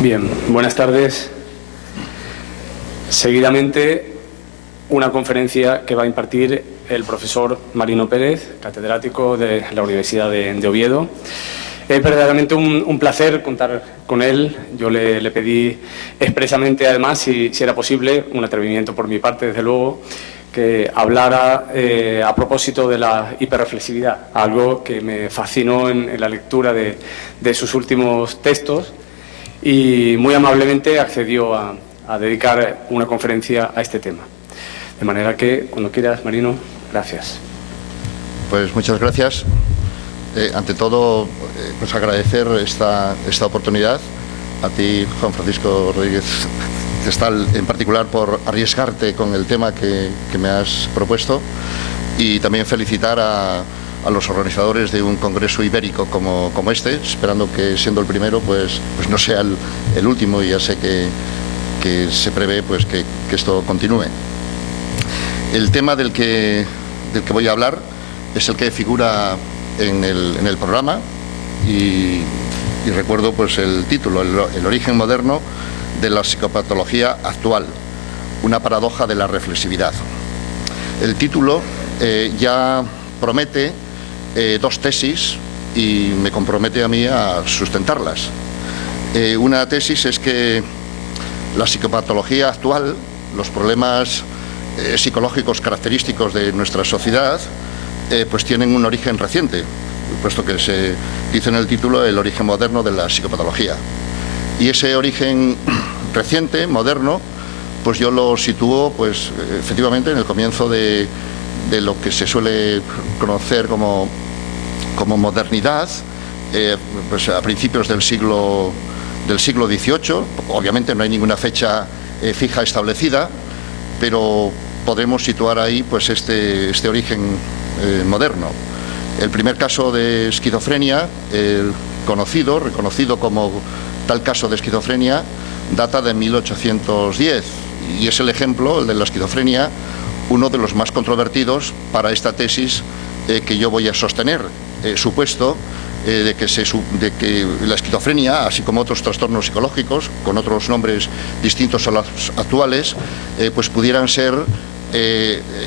Bien, buenas tardes. Seguidamente, una conferencia que va a impartir el profesor Marino Pérez, catedrático de la Universidad de Oviedo. Es verdaderamente un placer contar con él. Yo le pedí expresamente, además, si era posible, un atrevimiento por mi parte, desde luego, que hablara a propósito de la hiperreflexividad, algo que me fascinó en la lectura de sus últimos textos, y muy amablemente accedió a dedicar una conferencia a este tema. De manera que, cuando quieras, Marino, gracias. Pues muchas gracias. Ante todo, pues agradecer esta oportunidad a ti, Juan Francisco Rodríguez Gestal, en particular por arriesgarte con el tema que me has propuesto, y también felicitar a los organizadores de un congreso ibérico como este, esperando que, siendo el primero, pues no sea el último, y ya sé que se prevé pues que esto continúe. El tema del que voy a hablar es el que figura en el programa, y recuerdo pues el título: el origen moderno de la psicopatología actual, una paradoja de la reflexividad. El título ya promete dos tesis, y me compromete a mí a sustentarlas. Una tesis es que la psicopatología actual, los problemas psicológicos característicos de nuestra sociedad, pues tienen un origen reciente, puesto que se dice en el título el origen moderno de la psicopatología. Y ese origen reciente, moderno, pues yo lo sitúo pues efectivamente en el comienzo de lo que se suele conocer como modernidad, pues a principios del siglo XVIII. Obviamente no hay ninguna fecha fija establecida, pero podremos situar ahí pues este origen moderno. El primer caso de esquizofrenia, reconocido como tal caso de esquizofrenia, data de 1810, y es el ejemplo, el de la esquizofrenia, uno de los más controvertidos para esta tesis que yo voy a sostener, supuesto de que la esquizofrenia, así como otros trastornos psicológicos con otros nombres distintos a los actuales, pues pudieran ser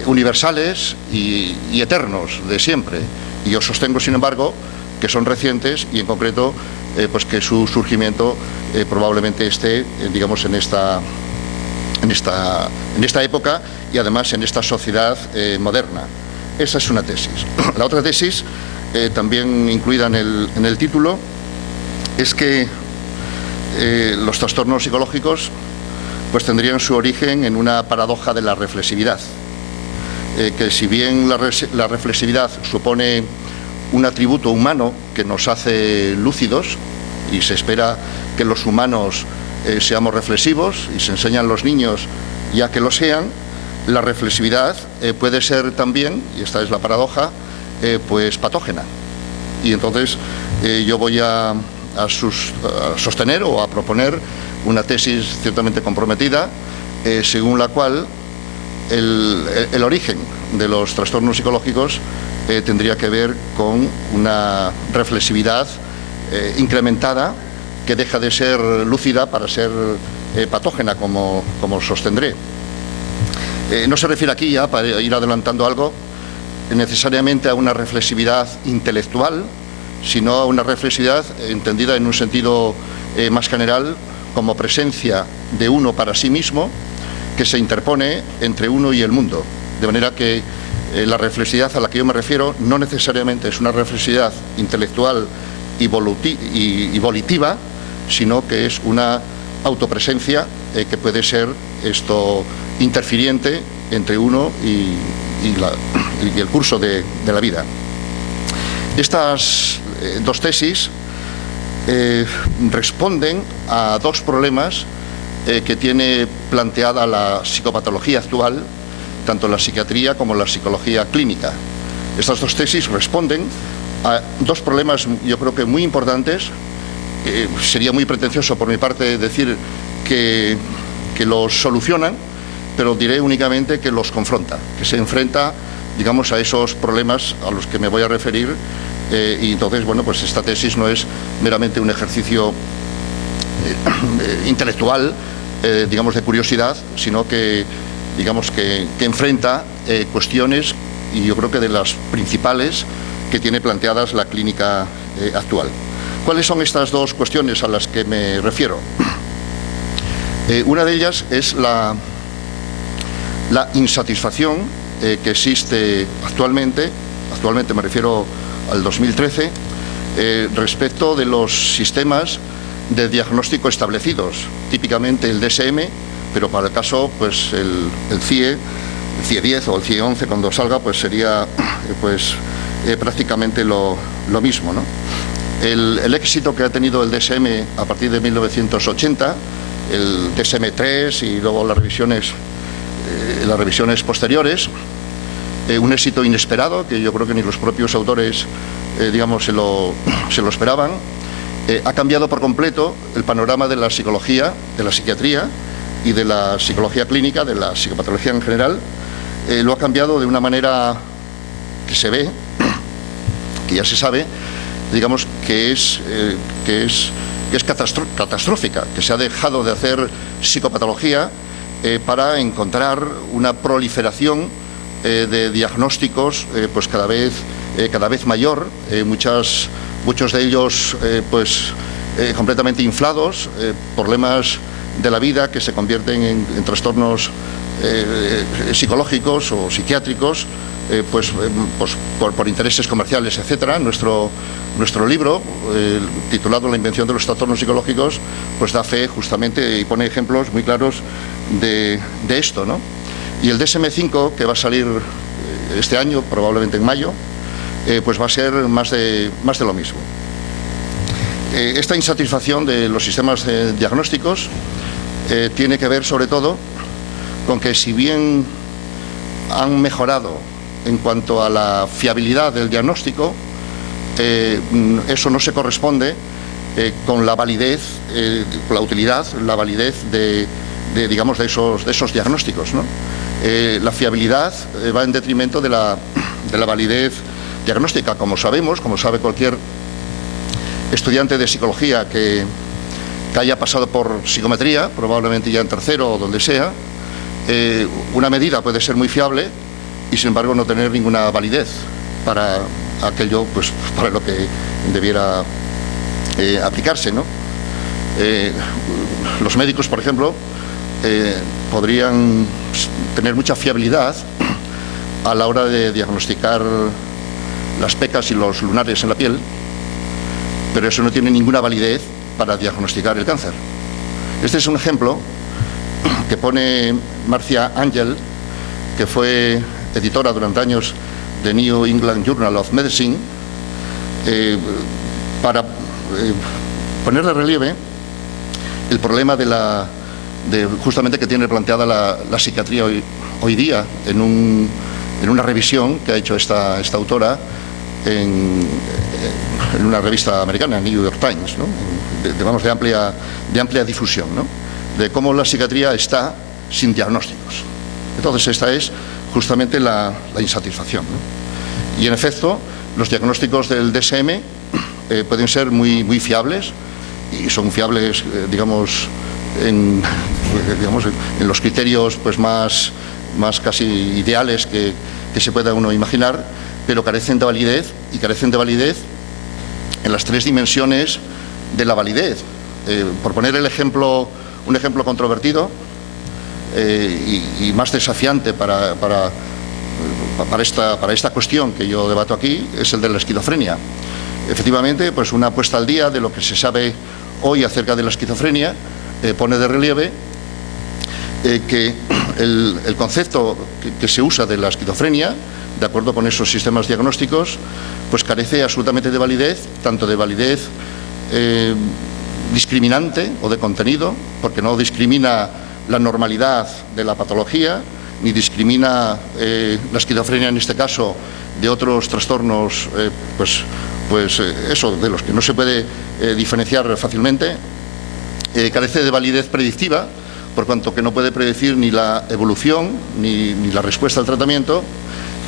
universales y eternos, de siempre. Y yo sostengo, sin embargo, que son recientes, y en concreto pues que su surgimiento probablemente esté, digamos, en esta época, y además en esta sociedad moderna. Esa es una tesis. La otra tesis, también incluida en el título, es que los trastornos psicológicos pues tendrían su origen en una paradoja de la reflexividad, que si bien la reflexividad supone un atributo humano que nos hace lúcidos, y se espera que los humanos seamos reflexivos, y se enseñan los niños ya que lo sean, la reflexividad puede ser también, y esta es la paradoja, pues patógena. Y entonces yo voy a sostener o a proponer una tesis ciertamente comprometida, según la cual el origen de los trastornos psicológicos tendría que ver con una reflexividad incrementada, que deja de ser lúcida para ser patógena, como sostendré. No se refiere aquí, ya para ir adelantando algo, necesariamente a una reflexividad intelectual, sino a una reflexividad entendida en un sentido más general, como presencia de uno para sí mismo, que se interpone entre uno y el mundo. De manera que la reflexividad a la que yo me refiero no necesariamente es una reflexividad intelectual y volitiva, sino que es una autopresencia que puede ser interfiriente entre uno y el curso de la vida. Estas dos tesis responden a dos problemas que tiene planteada la psicopatología actual, tanto la psiquiatría como la psicología clínica. Estas dos tesis responden a dos problemas, yo creo que muy importantes. Sería muy pretencioso por mi parte decir que los solucionan, pero diré únicamente que los confronta, que se enfrenta, digamos, a esos problemas a los que me voy a referir, y entonces, bueno, pues esta tesis no es meramente un ejercicio intelectual, digamos, de curiosidad, sino que, digamos, que enfrenta cuestiones, y yo creo que de las principales que tiene planteadas la clínica actual. ¿Cuáles son estas dos cuestiones a las que me refiero? Una de ellas es la insatisfacción que existe actualmente me refiero al 2013, respecto de los sistemas de diagnóstico establecidos, típicamente el DSM, pero para el caso, pues el CIE 10 o el CIE 11, cuando salga, pues sería pues prácticamente lo mismo, ¿no? El éxito que ha tenido el DSM a partir de 1980, el DSM-3 y luego las revisiones posteriores, un éxito inesperado que yo creo que ni los propios autores digamos se lo esperaban, ha cambiado por completo el panorama de la psicología, de la psiquiatría y de la psicología clínica, de la psicopatología en general. Lo ha cambiado de una manera que se ve, que ya se sabe, digamos, que es catastrófica, que se ha dejado de hacer psicopatología para encontrar una proliferación de diagnósticos pues cada vez mayor, muchos de ellos pues completamente inflados, problemas de la vida que se convierten en trastornos psicológicos o psiquiátricos, pues por intereses comerciales, etcétera. Nuestro libro, titulado La invención de los trastornos psicológicos, pues da fe justamente y pone ejemplos muy claros de esto, ¿no? Y el DSM-5, que va a salir este año, probablemente en mayo, pues va a ser más de lo mismo. Esta insatisfacción de los sistemas diagnósticos tiene que ver sobre todo con que, si bien han mejorado en cuanto a la fiabilidad del diagnóstico, eso no se corresponde con la validez, con la utilidad, la validez de esos diagnósticos, ¿no? La fiabilidad va en detrimento de la validez diagnóstica, como sabemos, como sabe cualquier estudiante de psicología que haya pasado por psicometría, probablemente ya en tercero o donde sea. Una medida puede ser muy fiable y, sin embargo, no tener ninguna validez para aquello, pues para lo que debiera aplicarse, ¿no? Los médicos, por ejemplo, podrían tener mucha fiabilidad a la hora de diagnosticar las pecas y los lunares en la piel, pero eso no tiene ninguna validez para diagnosticar el cáncer. Este es un ejemplo que pone Marcia Angell, que fue editora durante años de New England Journal of Medicine, para poner de relieve el problema justamente que tiene planteada la psiquiatría hoy día en una revisión que ha hecho esta autora en una revista americana, New York Times, ¿no? de amplia difusión, ¿no? De cómo la psiquiatría está sin diagnósticos. Entonces, esta es justamente la insatisfacción, ¿no? Y en efecto, los diagnósticos del DSM pueden ser muy fiables, y son fiables, digamos, en los criterios pues más casi ideales que se pueda uno imaginar, pero carecen de validez, y carecen de validez en las tres dimensiones de la validez. Por poner un ejemplo controvertido y más desafiante para esta cuestión que yo debato aquí, es el de la esquizofrenia. Efectivamente, pues una puesta al día de lo que se sabe hoy acerca de la esquizofrenia pone de relieve que el concepto que se usa de la esquizofrenia, de acuerdo con esos sistemas diagnósticos, pues carece absolutamente de validez, tanto de validez discriminante o de contenido, porque no discrimina la normalidad de la patología, ni discrimina la esquizofrenia en este caso de otros trastornos, eso, de los que no se puede diferenciar fácilmente. Carece de validez predictiva, por cuanto que no puede predecir ni la evolución ni la respuesta al tratamiento,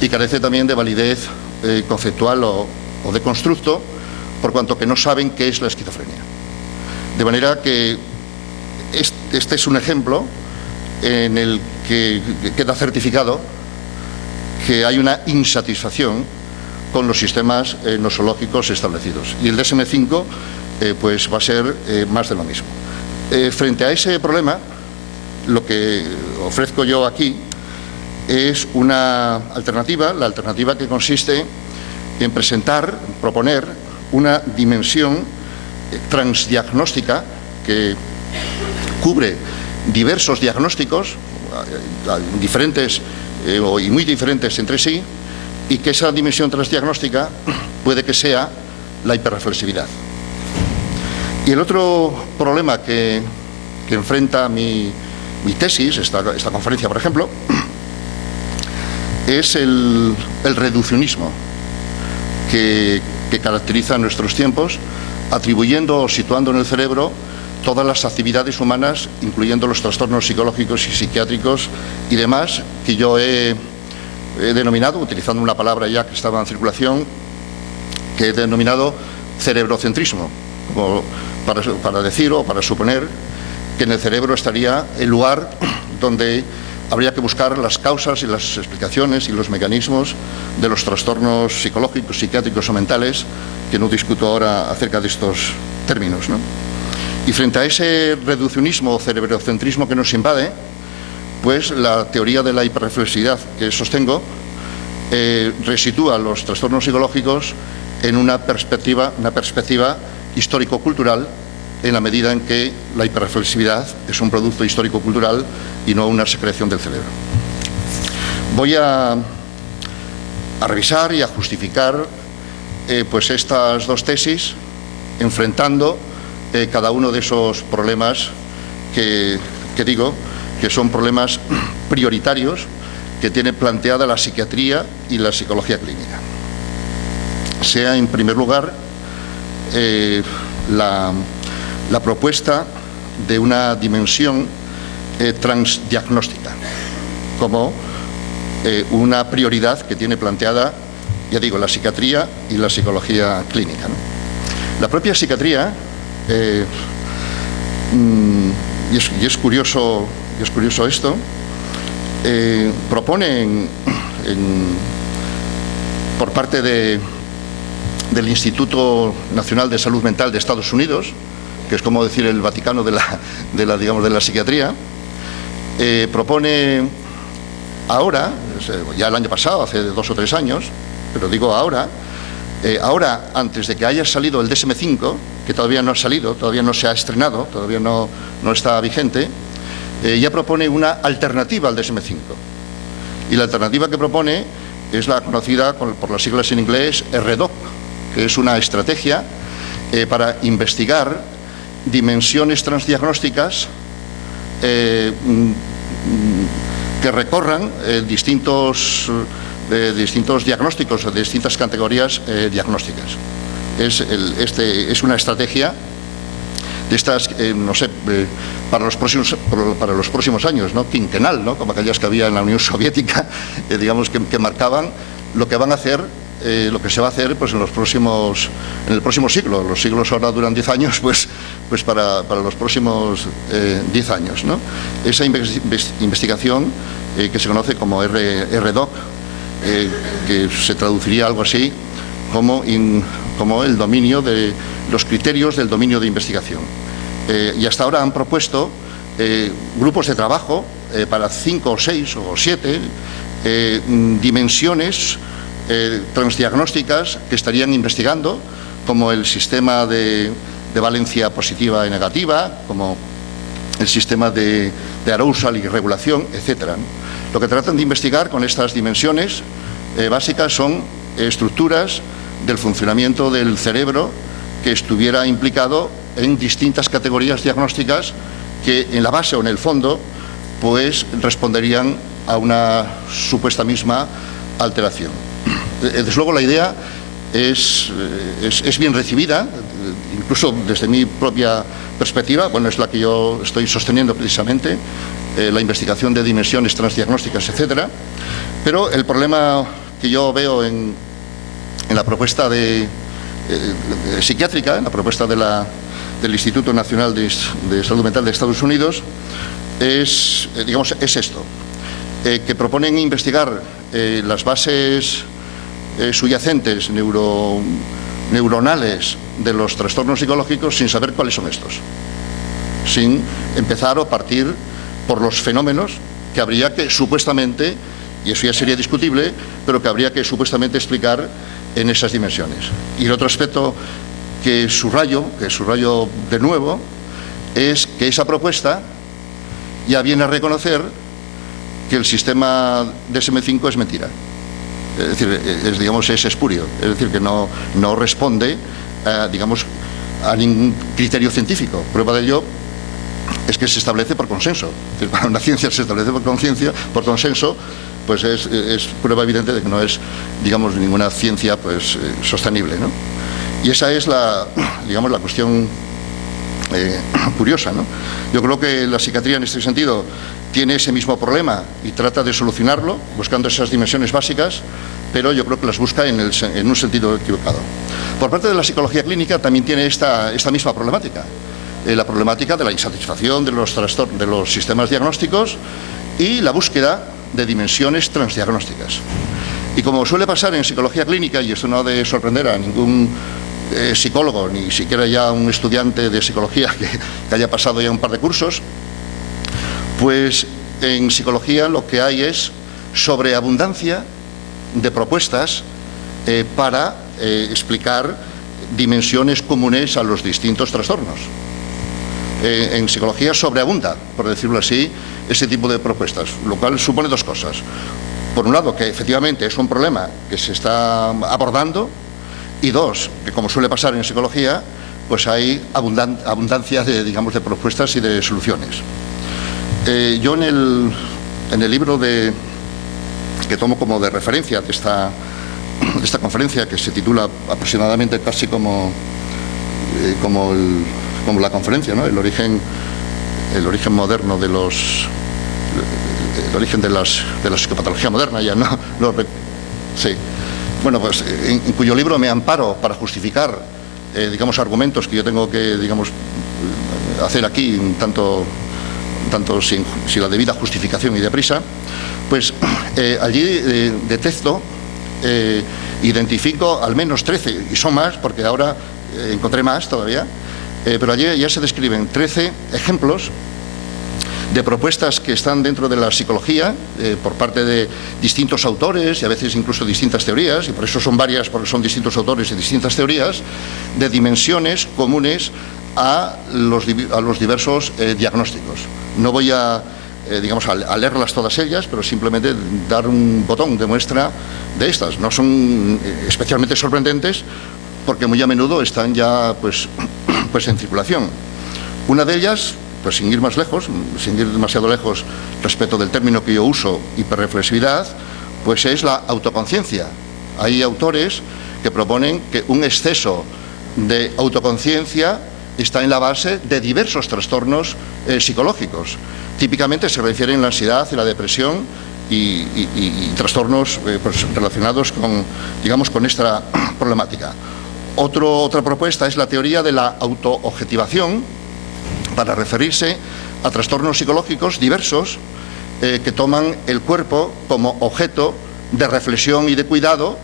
y carece también de validez conceptual o de constructo, por cuanto que no saben qué es la esquizofrenia. De manera que este es un ejemplo en el que queda certificado que hay una insatisfacción con los sistemas nosológicos establecidos. Y el DSM-5 pues va a ser más de lo mismo. Frente a ese problema, lo que ofrezco yo aquí es una alternativa, la alternativa que consiste en proponer una dimensión transdiagnóstica que cubre diversos diagnósticos diferentes y muy diferentes entre sí, y que esa dimensión transdiagnóstica puede que sea la hiperreflexividad. Y el otro problema que enfrenta mi tesis, esta conferencia, por ejemplo, es el reduccionismo que caracteriza nuestros tiempos, atribuyendo o situando en el cerebro todas las actividades humanas, incluyendo los trastornos psicológicos y psiquiátricos y demás, que yo he denominado, utilizando una palabra ya que estaba en circulación, que he denominado cerebrocentrismo, como para decir o para suponer que en el cerebro estaría el lugar donde habría que buscar las causas y las explicaciones y los mecanismos de los trastornos psicológicos, psiquiátricos o mentales, que no discuto ahora acerca de estos términos, ¿no? Y frente a ese reduccionismo o cerebrocentrismo que nos invade, pues la teoría de la hiperreflexividad que sostengo resitúa los trastornos psicológicos en una perspectiva histórico-cultural, en la medida en que la hiperreflexividad es un producto histórico-cultural y no una secreción del cerebro. Voy a revisar y a justificar pues estas dos tesis, enfrentando cada uno de esos problemas que digo que son problemas prioritarios que tiene planteada la psiquiatría y la psicología clínica. Sea, en primer lugar, la propuesta de una dimensión transdiagnóstica como una prioridad que tiene planteada, ya digo, la psiquiatría y la psicología clínica, ¿no? La propia psiquiatría, y es curioso esto, propone por parte del Instituto Nacional de Salud Mental de Estados Unidos, que es como decir el Vaticano de la psiquiatría, propone ahora, ya el año pasado, hace 2 o 3 años, pero digo ahora, antes de que haya salido el DSM-5, que todavía no ha salido, todavía no se ha estrenado, todavía no está vigente, ya propone una alternativa al DSM-5. Y la alternativa que propone es la conocida por las siglas en inglés RDoC, que es una estrategia para investigar dimensiones transdiagnósticas que recorran distintos diagnósticos o de distintas categorías diagnósticas. Es una estrategia de estas, para los próximos años, ¿no? Quinquenal, ¿no? Como aquellas que había en la Unión Soviética, digamos que marcaban lo que van a hacer, lo que se va a hacer pues en el próximo siglo. Los siglos ahora duran 10 años, pues para los próximos 10 años, ¿no? Esa investigación que se conoce como RDoC, que se traduciría algo así como el dominio de los criterios del dominio de investigación. Y hasta ahora han propuesto grupos de trabajo para 5 o 6 o 7 dimensiones transdiagnósticas que estarían investigando, como el sistema de valencia positiva y negativa, como el sistema de arousal y regulación, etc. Lo que tratan de investigar con estas dimensiones básicas son estructuras del funcionamiento del cerebro que estuviera implicado en distintas categorías diagnósticas que en la base o en el fondo pues responderían a una supuesta misma alteración. Desde luego la idea es bien recibida, incluso desde mi propia perspectiva, bueno, es la que yo estoy sosteniendo precisamente, la investigación de dimensiones transdiagnósticas, etcétera. Pero el problema que yo veo en la propuesta psiquiátrica, en la propuesta de la del Instituto Nacional de Salud Mental de Estados Unidos es esto, que proponen investigar las bases subyacentes neuronales de los trastornos psicológicos sin saber cuáles son estos, sin empezar o partir por los fenómenos que habría que supuestamente, y eso ya sería discutible, pero que habría que supuestamente explicar en esas dimensiones. Y el otro aspecto que subrayo de nuevo, es que esa propuesta ya viene a reconocer que el sistema DSM-5 es mentira. Es decir, es espurio, es decir, que no responde a ningún criterio científico. Prueba de ello es que se establece por consenso. Es decir, cuando una ciencia se establece por consenso, pues es prueba evidente de que no es, ninguna ciencia sostenible, ¿no? Y esa es la cuestión curiosa, ¿no? Yo creo que la psiquiatría en este sentido tiene ese mismo problema y trata de solucionarlo buscando esas dimensiones básicas, pero yo creo que las busca en un sentido equivocado. Por parte de la psicología clínica también tiene esta misma problemática, la problemática de la insatisfacción de los sistemas diagnósticos y la búsqueda de dimensiones transdiagnósticas. Y como suele pasar en psicología clínica, y esto no ha de sorprender a ningún psicólogo, ni siquiera ya un estudiante de psicología que haya pasado ya un par de cursos, pues en psicología lo que hay es sobreabundancia de propuestas para explicar dimensiones comunes a los distintos trastornos. En psicología sobreabunda, por decirlo así, ese tipo de propuestas, lo cual supone dos cosas. Por un lado, que efectivamente es un problema que se está abordando, y dos, que como suele pasar en psicología, pues hay abundancia de propuestas y de soluciones. Yo en el libro que tomo como de referencia de esta conferencia, que se titula aproximadamente casi como la conferencia, ¿no? El origen moderno de el origen de la psicopatología moderna, ya no sí. Bueno, pues en cuyo libro me amparo para justificar, argumentos que yo tengo que, hacer aquí, tanto sin la debida justificación y deprisa, pues allí detecto, identifico al menos 13, y son más, porque ahora encontré más todavía, pero allí ya se describen 13 ejemplos de propuestas que están dentro de la psicología por parte de distintos autores y a veces incluso distintas teorías, y por eso son varias, porque son distintos autores y distintas teorías, de dimensiones comunes a los diversos diagnósticos. No voy a leerlas todas ellas, pero simplemente dar un botón de muestra de estas. No son especialmente sorprendentes porque muy a menudo están ya pues en circulación. Una de ellas, pues sin ir más lejos, sin ir demasiado lejos respecto del término que yo uso, hiperreflexividad, pues es la autoconciencia. Hay autores que proponen que un exceso de autoconciencia está en la base de diversos trastornos psicológicos. Típicamente se refieren a la ansiedad y la depresión y trastornos relacionados con esta problemática. Otra propuesta es la teoría de la autoobjetivación, para referirse a trastornos psicológicos diversos que toman el cuerpo como objeto de reflexión y de cuidado.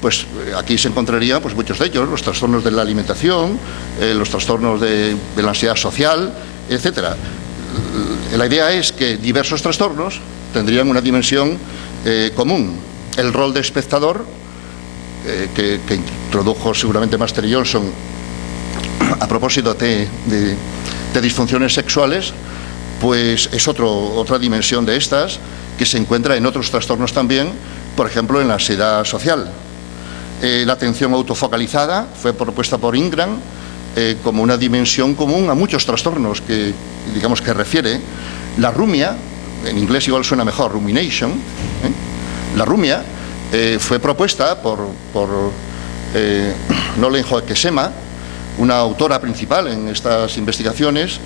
Pues aquí se encontrarían muchos de ellos, los trastornos de la alimentación, los trastornos de la ansiedad social, etcétera. La idea es que diversos trastornos tendrían una dimensión común. El rol de espectador, que introdujo seguramente Master y Johnson a propósito de disfunciones sexuales, pues es otra dimensión de estas que se encuentra en otros trastornos también, por ejemplo en la ansiedad social. La atención autofocalizada fue propuesta por Ingram como una dimensión común a muchos trastornos que refiere. La rumia, en inglés igual suena mejor, rumination, la rumia fue propuesta por Nolen Hoekesema, una autora principal en estas investigaciones,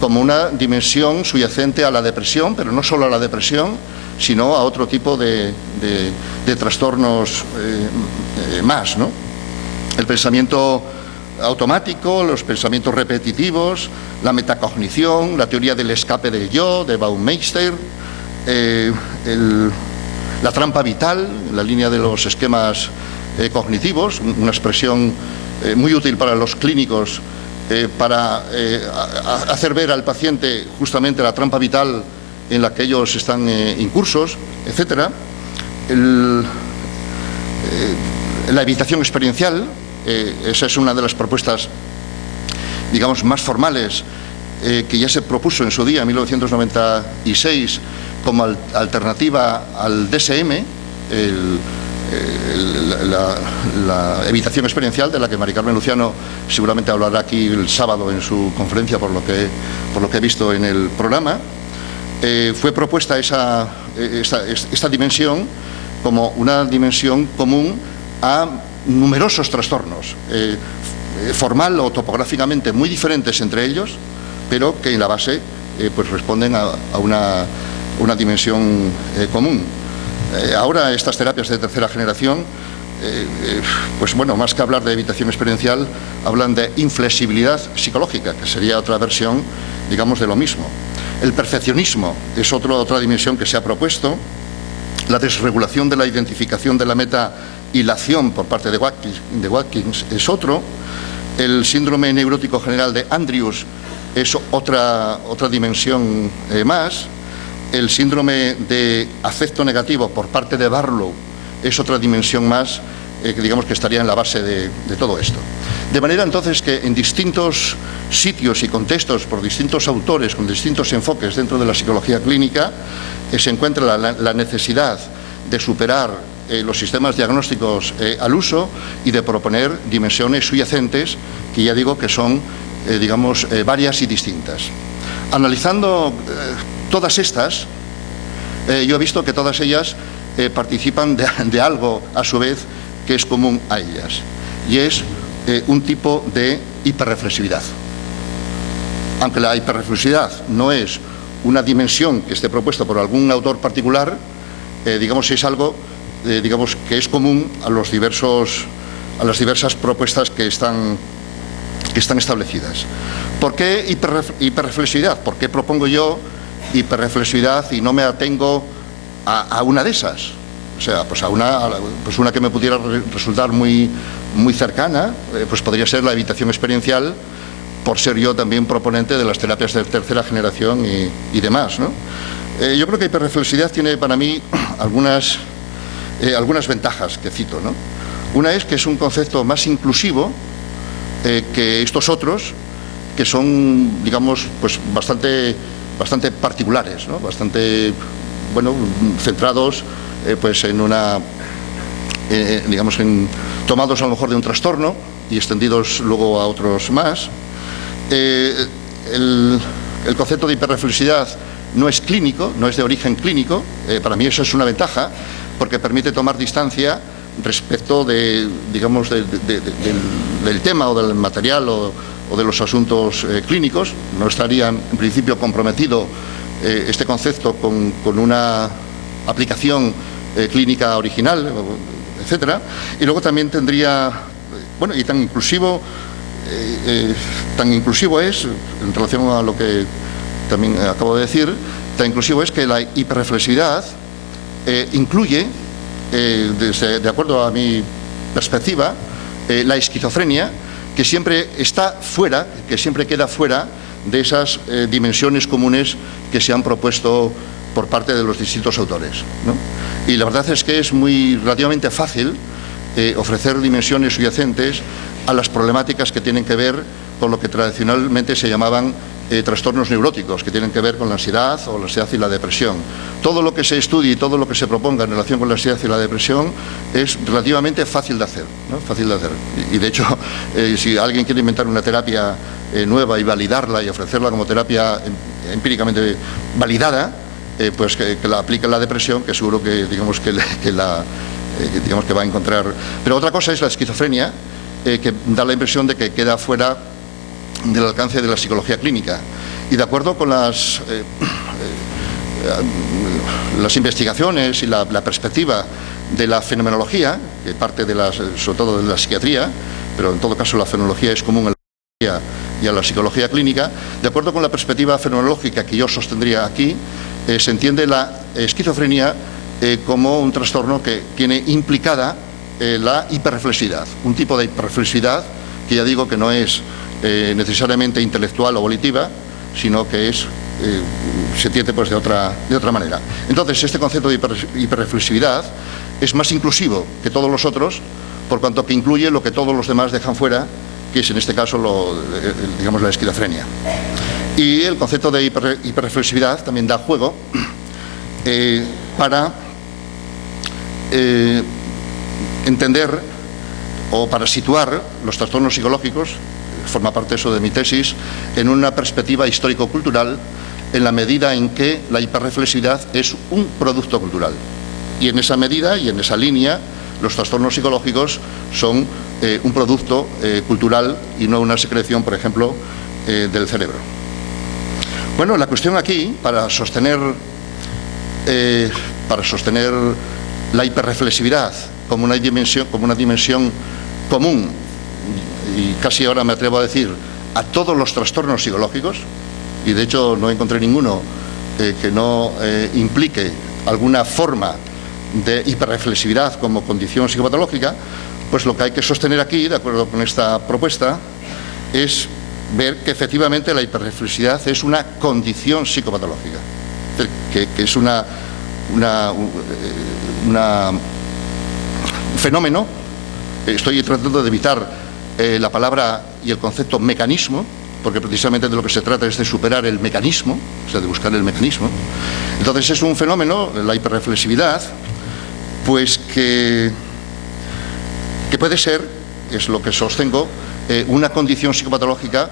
como una dimensión subyacente a la depresión, pero no solo a la depresión, sino a otro tipo de trastornos más, ¿no? El pensamiento automático, los pensamientos repetitivos, la metacognición, la teoría del escape del yo, de Baumeister, la trampa vital, la línea de los esquemas cognitivos, una expresión muy útil para los clínicos para hacer ver al paciente justamente la trampa vital en la que ellos están incursos, etcétera. La evitación experiencial, esa es una de las propuestas, digamos, más formales que ya se propuso en su día, en 1996, como alternativa al DSM, la evitación experiencial, de la que Mari Carmen Luciano seguramente hablará aquí el sábado en su conferencia, por lo que he visto en el programa. Fue propuesta esta dimensión como una dimensión común a numerosos trastornos, formal o topográficamente muy diferentes entre ellos, pero que en la base pues responden a una dimensión común. Ahora estas terapias de tercera generación, pues bueno, más que hablar de evitación experiencial, hablan de inflexibilidad psicológica, que sería otra versión, digamos, de lo mismo. El perfeccionismo es otra dimensión que se ha propuesto. La desregulación de la identificación de la meta y la acción por parte de Watkins es otro. El síndrome neurótico general de Andrews es otra dimensión más. El síndrome de afecto negativo por parte de Barlow es otra dimensión más que digamos que estaría en la base de todo esto. De manera entonces que en distintos sitios y contextos, por distintos autores, con distintos enfoques dentro de la psicología clínica, se encuentra la necesidad de superar los sistemas diagnósticos al uso y de proponer dimensiones subyacentes que ya digo que son, digamos, varias y distintas. Analizando todas estas, yo he visto que todas ellas participan de algo, a su vez, que es común a ellas, y es un tipo de hiperreflexividad. Aunque la hiperreflexividad no es una dimensión que esté propuesta por algún autor particular, digamos, es algo digamos, que es común a las diversas propuestas que están establecidas. ¿Por qué hiperreflexividad? ¿Por qué propongo yo hiperreflexividad y no me atengo a una de esas? O sea, pues una que me pudiera resultar muy cercana, pues podría ser la evitación experiencial, por ser yo también proponente de las terapias de tercera generación y demás, ¿no? Yo creo que hiperreflexividad tiene para mí algunas ventajas que cito, ¿no? Una es que es un concepto más inclusivo que estos otros, que son, digamos, pues bastante particulares, ¿no? Bastante, bueno, centrados pues en digamos, tomados a lo mejor de un trastorno y extendidos luego a otros más. El concepto de hiperreflexividad no es clínico, no es de origen clínico. Para mí eso es una ventaja, porque permite tomar distancia respecto digamos, del tema o del material o de los asuntos clínicos. No estaría en principio comprometido este concepto con una aplicación clínica original, etcétera. Y luego también tendría, bueno, y tan inclusivo es, en relación a lo que también acabo de decir, tan inclusivo es que la hiperreflexividad incluye, de acuerdo a mi perspectiva, la esquizofrenia, que siempre está fuera, que siempre queda fuera de esas dimensiones comunes que se han propuesto por parte de los distintos autores, ¿no? Y la verdad es que es relativamente fácil ofrecer dimensiones subyacentes a las problemáticas que tienen que ver con lo que tradicionalmente se llamaban trastornos neuróticos, que tienen que ver con la ansiedad o la ansiedad y la depresión. Todo lo que se estudie y todo lo que se proponga en relación con la ansiedad y la depresión es relativamente fácil de hacer, ¿no? Fácil de hacer. Y de hecho, si alguien quiere inventar una terapia nueva y validarla y ofrecerla como terapia empíricamente validada, pues que la aplique en la depresión, que seguro que digamos que va a encontrar. Pero otra cosa es la esquizofrenia, que da la impresión de que queda fuera del alcance de la psicología clínica. Y de acuerdo con las investigaciones y la perspectiva de la fenomenología, que parte sobre todo de la psiquiatría, pero en todo caso la fenomenología es común a la psicología y a la psicología clínica. De acuerdo con la perspectiva fenomenológica que yo sostendría aquí, se entiende la esquizofrenia como un trastorno que tiene implicada la hiperreflexividad, un tipo de hiperreflexividad que ya digo que no es necesariamente intelectual o volitiva, sino que se entiende pues de otra manera. Entonces, este concepto de hiperreflexividad es más inclusivo que todos los otros, por cuanto que incluye lo que todos los demás dejan fuera, que es en este caso digamos la esquizofrenia. Y el concepto de hiperreflexividad también da juego para entender o para situar los trastornos psicológicos, forma parte eso de mi tesis, en una perspectiva histórico-cultural, en la medida en que la hiperreflexividad es un producto cultural. Y en esa medida y en esa línea, los trastornos psicológicos son un producto cultural y no una secreción, por ejemplo, del cerebro. Bueno, la cuestión aquí, para sostener la hiperreflexividad como una dimensión común, y casi ahora me atrevo a decir, a todos los trastornos psicológicos, y de hecho no encontré ninguno que no implique alguna forma de hiperreflexividad como condición psicopatológica, pues lo que hay que sostener aquí, de acuerdo con esta propuesta, es ver que efectivamente la hiperreflexividad es una condición psicopatológica, que es un fenómeno. Estoy tratando de evitar la palabra y el concepto mecanismo, porque precisamente de lo que se trata es de superar el mecanismo, o sea, de buscar el mecanismo. Entonces es un fenómeno, la hiperreflexividad, pues que puede ser, es lo que sostengo, una condición psicopatológica,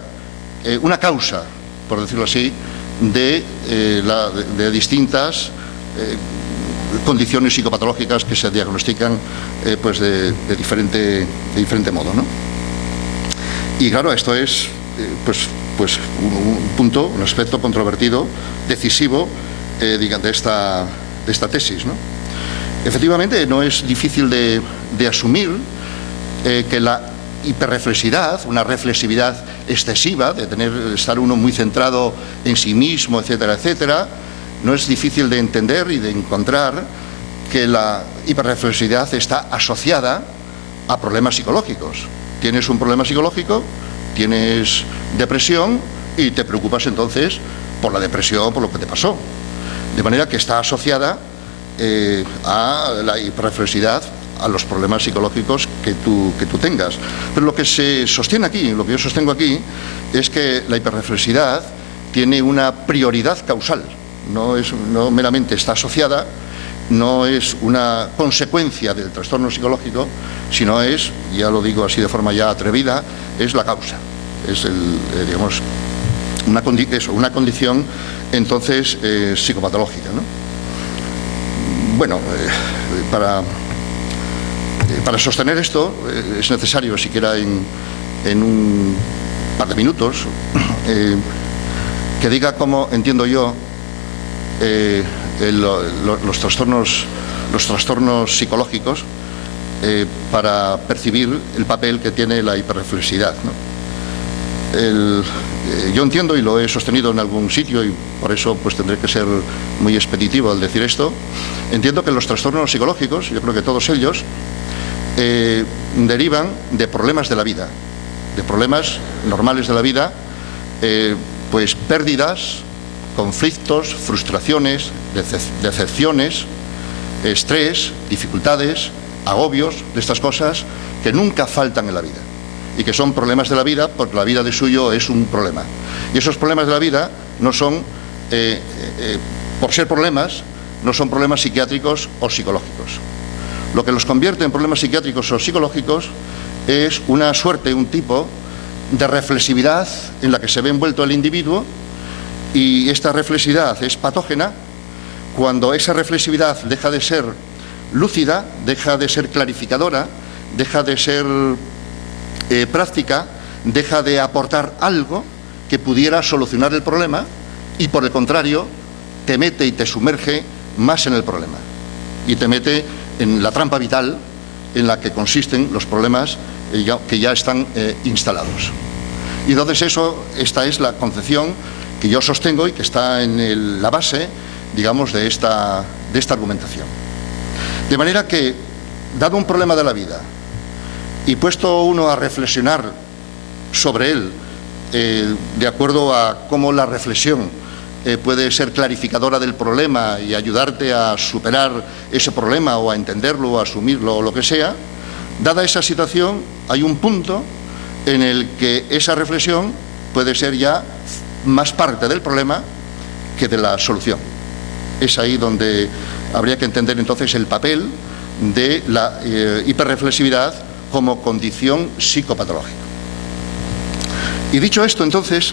una causa, por decirlo así, de distintas condiciones psicopatológicas que se diagnostican pues de diferente modo, ¿no? Y claro, esto es pues un punto, un aspecto controvertido, decisivo de esta tesis, ¿no? Efectivamente, no es difícil de asumir que la hiperreflexividad, una reflexividad excesiva, de estar uno muy centrado en sí mismo, etcétera, etcétera, no es difícil de entender y de encontrar que la hiperreflexividad está asociada a problemas psicológicos. Tienes un problema psicológico, tienes depresión y te preocupas entonces por la depresión, por lo que te pasó. De manera que está asociada a la hiperreflexividad, a los problemas psicológicos que tú tengas. Pero lo que se sostiene aquí, lo que yo sostengo aquí, es que la hiperreflexividad tiene una prioridad causal. No meramente está asociada, no es una consecuencia del trastorno psicológico, sino es, ya lo digo así de forma ya atrevida, es la causa. Es digamos, una condición entonces psicopatológica, ¿no? Bueno, para sostener esto es necesario, siquiera en un par de minutos, que diga cómo entiendo yo los trastornos psicológicos para percibir el papel que tiene la hiperreflexividad, ¿no? Yo entiendo, y lo he sostenido en algún sitio, y por eso pues tendré que ser muy expeditivo al decir esto, entiendo que los trastornos psicológicos, yo creo que todos ellos, derivan de problemas de la vida, de problemas normales de la vida, pues pérdidas, conflictos, frustraciones, decepciones, estrés, dificultades, agobios, de estas cosas que nunca faltan en la vida y que son problemas de la vida porque la vida de suyo es un problema. Y esos problemas de la vida no son, por ser problemas, no son problemas psiquiátricos o psicológicos. Lo que los convierte en problemas psiquiátricos o psicológicos es una suerte, un tipo de reflexividad en la que se ve envuelto el individuo, y esta reflexividad es patógena cuando esa reflexividad deja de ser lúcida, deja de ser clarificadora, deja de ser práctica, deja de aportar algo que pudiera solucionar el problema y, por el contrario, te mete y te sumerge más en el problema y te mete en la trampa vital en la que consisten los problemas que ya están instalados. Y entonces esta es la concepción que yo sostengo y que está en la base, digamos, de esta argumentación. De manera que, dado un problema de la vida y puesto uno a reflexionar sobre él, de acuerdo a cómo la reflexión puede ser clarificadora del problema y ayudarte a superar ese problema o a entenderlo o a asumirlo o lo que sea, dada esa situación, hay un punto en el que esa reflexión puede ser ya más parte del problema que de la solución. Es ahí donde habría que entender entonces el papel de la hiperreflexividad como condición psicopatológica. Y dicho esto, entonces,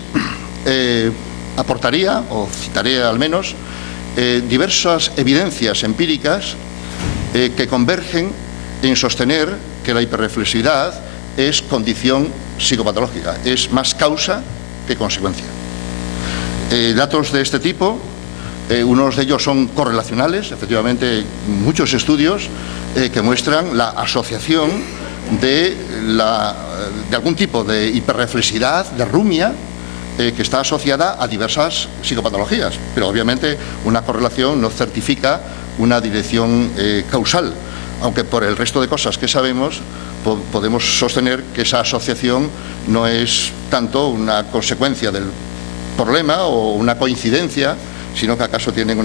aportaría, o citaré al menos, diversas evidencias empíricas que convergen en sostener que la hiperreflexividad es condición psicopatológica, es más causa que consecuencia. Datos de este tipo, unos de ellos son correlacionales, efectivamente muchos estudios que muestran la asociación de algún tipo de hiperreflexividad, de rumia, que está asociada a diversas psicopatologías, pero obviamente una correlación no certifica una dirección causal, aunque por el resto de cosas que sabemos podemos sostener que esa asociación no es tanto una consecuencia del problema o una coincidencia, sino que acaso tienen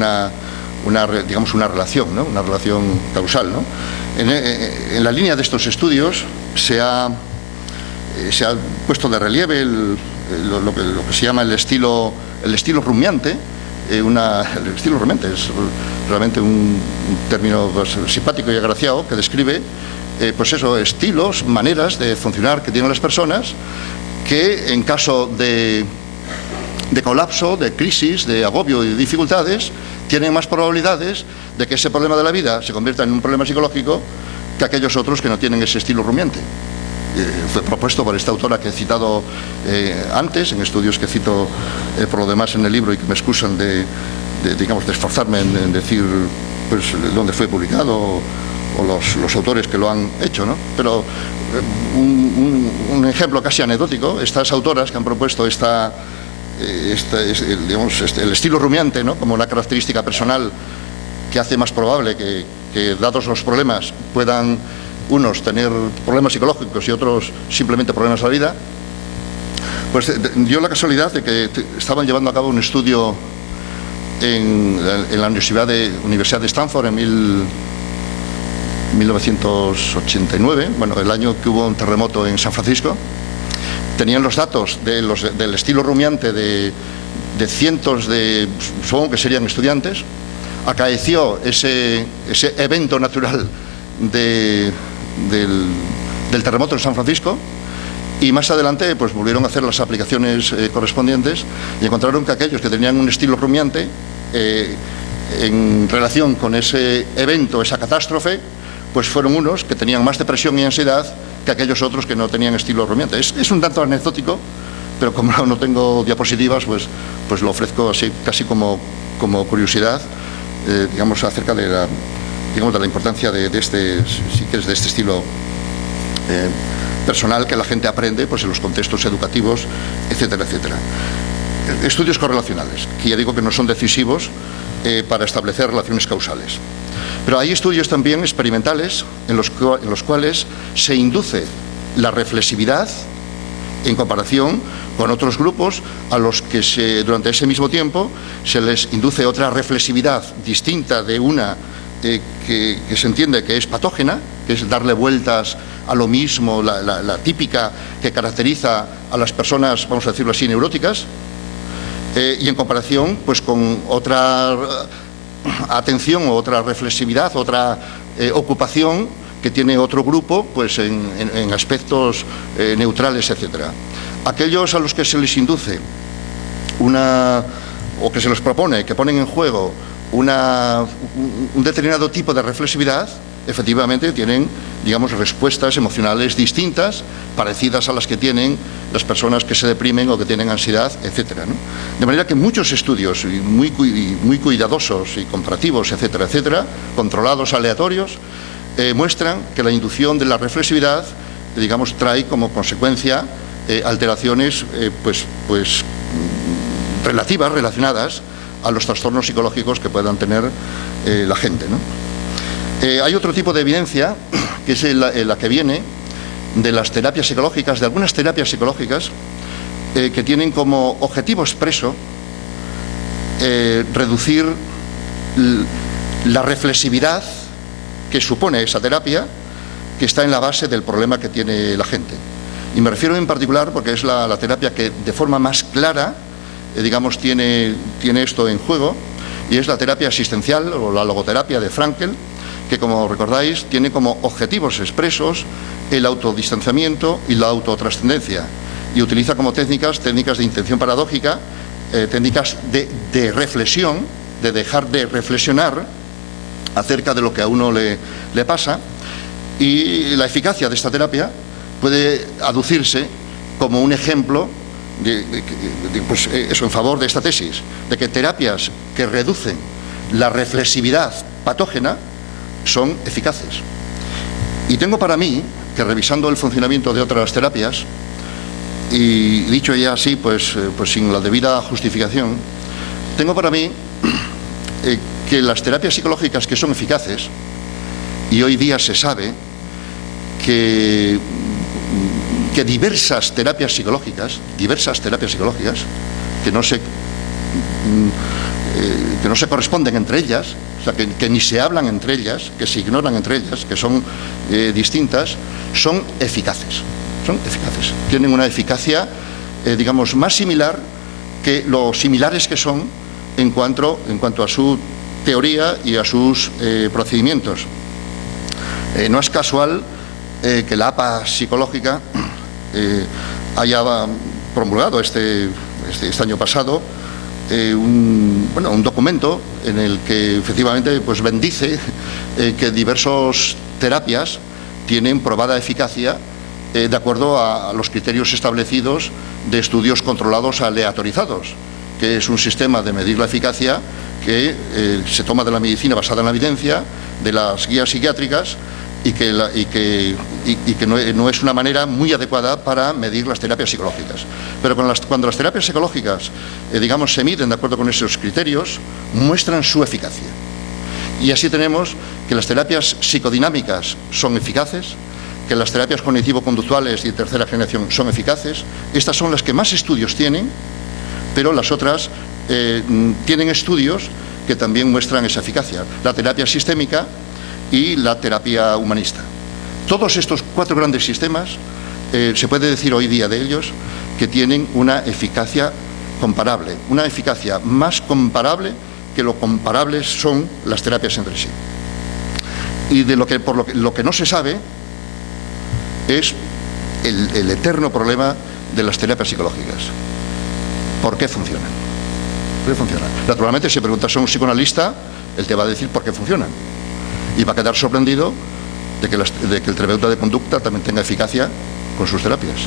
digamos una relación, ¿no? Una relación causal, ¿no? En la línea de estos estudios se ha puesto de relieve lo que se llama el estilo rumiante. El estilo rumiante es realmente un término simpático y agraciado que describe estilos, maneras de funcionar que tienen las personas que en caso de colapso, de crisis, de agobio y de dificultades, tienen más probabilidades de que ese problema de la vida se convierta en un problema psicológico que aquellos otros que no tienen ese estilo rumiante. Fue propuesto por esta autora que he citado antes, en estudios que cito por lo demás en el libro y que me excusan de esforzarme en decir pues dónde fue publicado o los autores que lo han hecho, ¿no? Pero un ejemplo casi anecdótico, estas autoras que han propuesto el estilo rumiante, ¿no? Como una característica personal que hace más probable que dados los problemas puedan unos tener problemas psicológicos y otros simplemente problemas de la vida, pues dio la casualidad de que estaban llevando a cabo un estudio en la Universidad de Stanford en 1989, bueno, el año que hubo un terremoto en San Francisco. Tenían los datos del estilo rumiante de cientos de, supongo que serían estudiantes. Acaeció ese evento natural del terremoto en San Francisco, y más adelante pues volvieron a hacer las aplicaciones correspondientes y encontraron que aquellos que tenían un estilo rumiante en relación con ese evento, esa catástrofe, pues fueron unos que tenían más depresión y ansiedad que aquellos otros que no tenían estilo rumiante. Es un tanto anecdótico, pero como no tengo diapositivas, pues lo ofrezco así casi como curiosidad, digamos, acerca de la importancia de este estilo personal que la gente aprende pues en los contextos educativos, etcétera, etcétera. Estudios correlacionales, que ya digo que no son decisivos para establecer relaciones causales. Pero hay estudios también experimentales en los cuales se induce la reflexividad en comparación con otros grupos a los que durante ese mismo tiempo se les induce otra reflexividad distinta de una que se entiende que es patógena, que es darle vueltas a lo mismo, la típica que caracteriza a las personas, vamos a decirlo así, neuróticas, y en comparación pues con otra atención o otra reflexividad, otra ocupación que tiene otro grupo pues en aspectos neutrales, etcétera. Aquellos a los que se les induce o que se les propone, que ponen en juego un determinado tipo de reflexividad, efectivamente tienen, digamos, respuestas emocionales distintas, parecidas a las que tienen las personas que se deprimen o que tienen ansiedad, etcétera, ¿no? De manera que muchos estudios muy cuidadosos y comparativos, etcétera, etcétera, controlados, aleatorios, muestran que la inducción de la reflexividad digamos, trae como consecuencia alteraciones relacionadas a los trastornos psicológicos que puedan tener la gente, ¿no? Hay otro tipo de evidencia, que es la que viene de las terapias psicológicas, de algunas terapias psicológicas que tienen como objetivo expreso reducir la reflexividad que supone esa terapia, que está en la base del problema que tiene la gente. Y me refiero en particular porque es la terapia que de forma más clara, digamos, tiene esto en juego, y es la terapia asistencial o la logoterapia de Frankl, que, como recordáis, tiene como objetivos expresos el autodistanciamiento y la autotrascendencia, y utiliza como técnicas de intención paradójica, técnicas de reflexión, de dejar de reflexionar acerca de lo que a uno le pasa, y la eficacia de esta terapia puede aducirse como un ejemplo eso, en favor de esta tesis, de que terapias que reducen la reflexividad patógena son eficaces. Y tengo para mí que, revisando el funcionamiento de otras terapias, y dicho ya así, pues sin la debida justificación, tengo para mí que las terapias psicológicas que son eficaces, y hoy día se sabe que diversas terapias psicológicas que no se corresponden entre ellas, o sea, que ni se hablan entre ellas, que se ignoran entre ellas, que son distintas, son eficaces. Tienen una eficacia, digamos, más similar que los similares que son en cuanto a su teoría y a sus procedimientos. No es casual que la APA psicológica haya promulgado este año pasado un documento en el que efectivamente pues bendice que diversas terapias tienen probada eficacia de acuerdo a los criterios establecidos de estudios controlados aleatorizados, que es un sistema de medir la eficacia que se toma de la medicina basada en la evidencia, de las guías psiquiátricas, y que no es una manera muy adecuada para medir las terapias psicológicas. Pero cuando las terapias psicológicas, digamos, se miden de acuerdo con esos criterios, muestran su eficacia. Y así tenemos que las terapias psicodinámicas son eficaces, que las terapias cognitivo-conductuales y de tercera generación son eficaces. Estas son las que más estudios tienen, pero las otras tienen estudios que también muestran esa eficacia. La terapia sistémica y la terapia humanista. Todos estos 4 grandes sistemas, se puede decir hoy día de ellos, que tienen una eficacia comparable, una eficacia más comparable que lo comparables son las terapias entre sí. Y de lo que no se sabe es el eterno problema de las terapias psicológicas. ¿Por qué funcionan? ¿Por qué funcionan? Naturalmente, si preguntas a un psicoanalista, él te va a decir por qué funcionan. Y va a quedar sorprendido de que el terapeuta de conducta también tenga eficacia con sus terapias.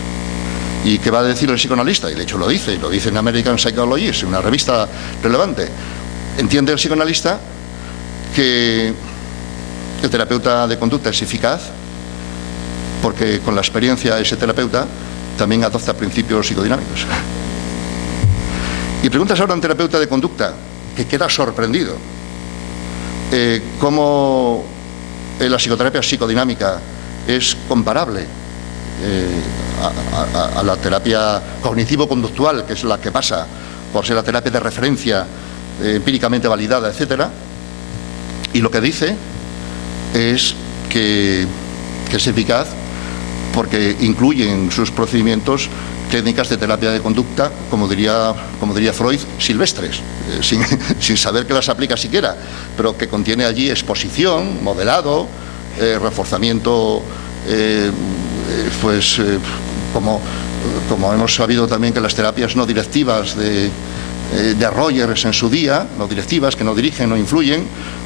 ¿Y qué va a decir el psicoanalista? Y de hecho lo dice en American Psychology, una revista relevante. Entiende el psicoanalista que el terapeuta de conducta es eficaz porque con la experiencia ese terapeuta también adopta principios psicodinámicos. Y preguntas ahora a un terapeuta de conducta que queda sorprendido cómo la psicoterapia psicodinámica es comparable a la terapia cognitivo-conductual, que es la que pasa por ser la terapia de referencia empíricamente validada, etcétera. Y lo que dice es que es eficaz porque incluye en sus procedimientos técnicas de terapia de conducta, como diría Freud, silvestres, sin saber que las aplica siquiera, pero que contiene allí exposición, modelado, reforzamiento, como hemos sabido también que las terapias no directivas de Rogers en su día, no directivas, que no dirigen, no influyen,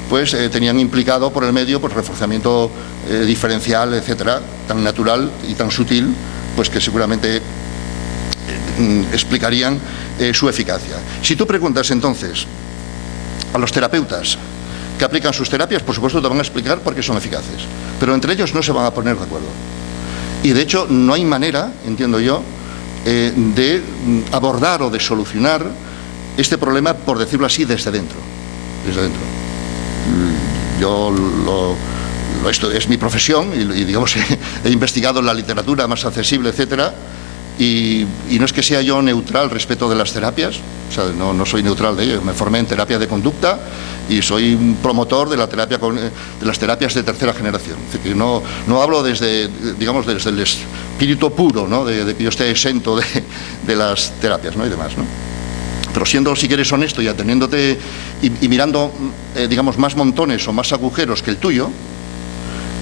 pues tenían implicado por el medio pues reforzamiento diferencial, etcétera, tan natural y tan sutil, pues que seguramente explicarían su eficacia. Si tú preguntas entonces a los terapeutas que aplican sus terapias, por supuesto te van a explicar por qué son eficaces, pero entre ellos no se van a poner de acuerdo. Y de hecho no hay manera, entiendo yo, de abordar o de solucionar este problema, por decirlo así, desde dentro. Desde dentro. Esto es mi profesión y digamos, he investigado la literatura más accesible, etcétera, y no es que sea yo neutral respecto de las terapias, o sea, no soy neutral de ello. Me formé en terapia de conducta y soy un promotor de las terapias de tercera generación. Es decir, que no hablo desde, digamos, desde el espíritu puro, ¿no?, de que yo esté exento de las terapias, ¿no?, y demás, ¿no? Pero siendo, si quieres, honesto y ateniéndote y mirando, digamos, más montones o más agujeros que el tuyo,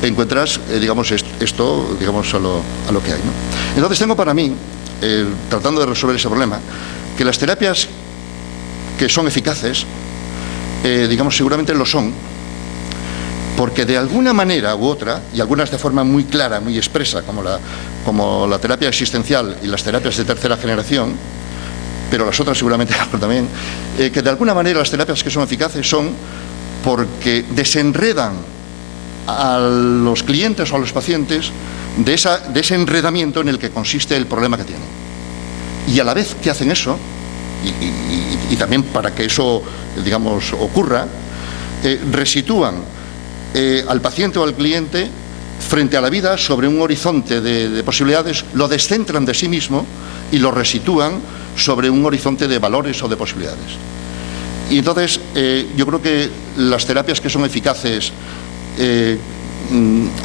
encuentras, digamos, esto, digamos, a lo que hay, ¿no? Entonces tengo para mí, tratando de resolver ese problema, que las terapias que son eficaces, digamos, seguramente lo son, porque de alguna manera u otra, y algunas de forma muy clara, muy expresa, como la terapia existencial y las terapias de tercera generación, pero las otras seguramente también, que de alguna manera las terapias que son eficaces son porque desenredan a los clientes o a los pacientes de ese enredamiento en el que consiste el problema que tienen. Y a la vez que hacen eso, y también para que eso, digamos, ocurra, resitúan al paciente o al cliente frente a la vida sobre un horizonte de posibilidades, lo descentran de sí mismo y lo resitúan sobre un horizonte de valores o de posibilidades. Y entonces yo creo que las terapias que son eficaces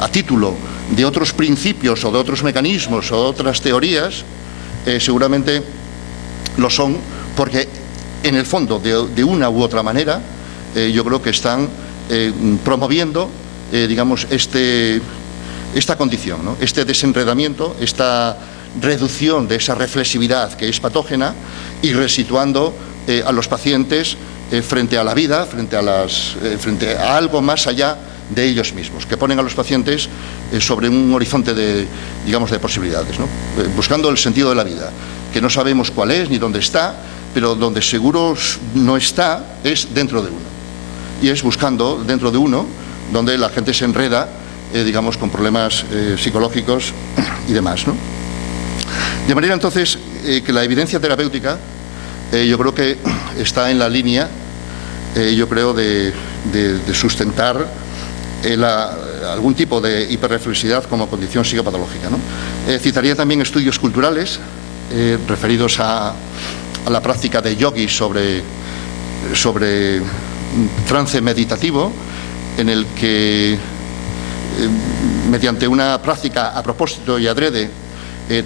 a título de otros principios o de otros mecanismos o de otras teorías, seguramente lo son porque en el fondo, de una u otra manera, yo creo que están promoviendo, digamos, esta condición, ¿no?, este desenredamiento, esta reducción de esa reflexividad que es patógena y resituando a los pacientes frente a la vida, frente a algo más allá de ellos mismos, que ponen a los pacientes sobre un horizonte de, digamos, de posibilidades, ¿no?, buscando el sentido de la vida, que no sabemos cuál es ni dónde está, pero donde seguro no está es dentro de uno. Y es buscando dentro de uno donde la gente se enreda, digamos, con problemas psicológicos y demás, ¿no? De manera entonces que la evidencia terapéutica yo creo que está en la línea, yo creo, de sustentar algún tipo de hiperreflexividad como condición psicopatológica, ¿no? Citaría también estudios culturales referidos a la práctica de yogis sobre trance meditativo, en el que mediante una práctica a propósito y adrede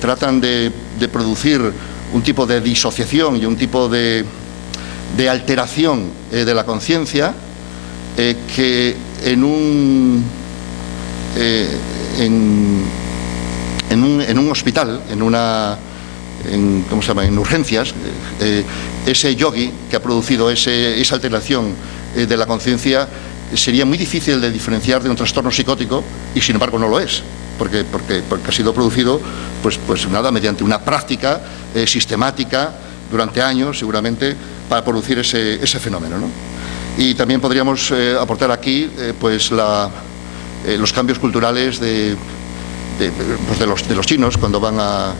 tratan de producir un tipo de disociación y un tipo de alteración de la conciencia que en un hospital, en urgencias, ese yogi que ha producido esa alteración de la conciencia sería muy difícil de diferenciar de un trastorno psicótico, y sin embargo no lo es, porque ha sido producido pues nada, mediante una práctica sistemática durante años, seguramente, para producir ese fenómeno, ¿no? Y también podríamos aportar aquí los cambios culturales de los chinos cuando van a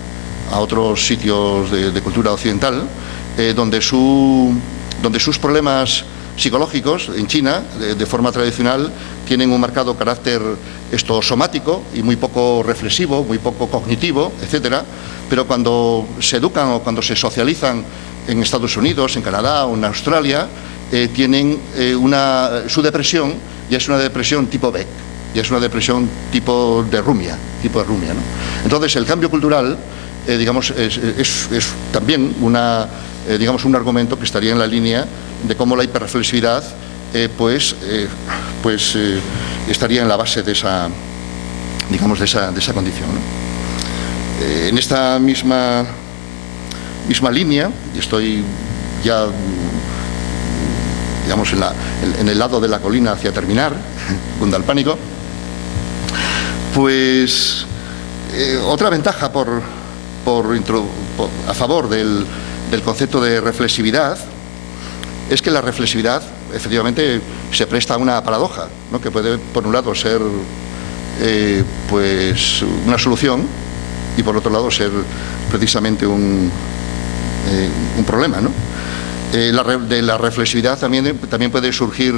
otros sitios de cultura occidental, donde sus problemas psicológicos en China, de forma tradicional, tienen un marcado carácter somático y muy poco reflexivo, muy poco cognitivo, etcétera, pero cuando se educan o cuando se socializan en Estados Unidos, en Canadá o en Australia, tienen su depresión ya es una depresión tipo Beck, ya es una depresión tipo de rumia, ¿no? Entonces el cambio cultural, digamos, es también un argumento que estaría en la línea de cómo la hiperreflexividad estaría en la base de esa, digamos, de esa condición, ¿no? En esta misma línea, y estoy ya, digamos, en el lado de la colina hacia terminar, cunda el pánico, pues otra ventaja a favor del concepto de reflexividad es que la reflexividad efectivamente se presta a una paradoja, ¿no?, que puede, por un lado, ser pues una solución y por otro lado ser precisamente un problema, ¿no? De la reflexividad también puede surgir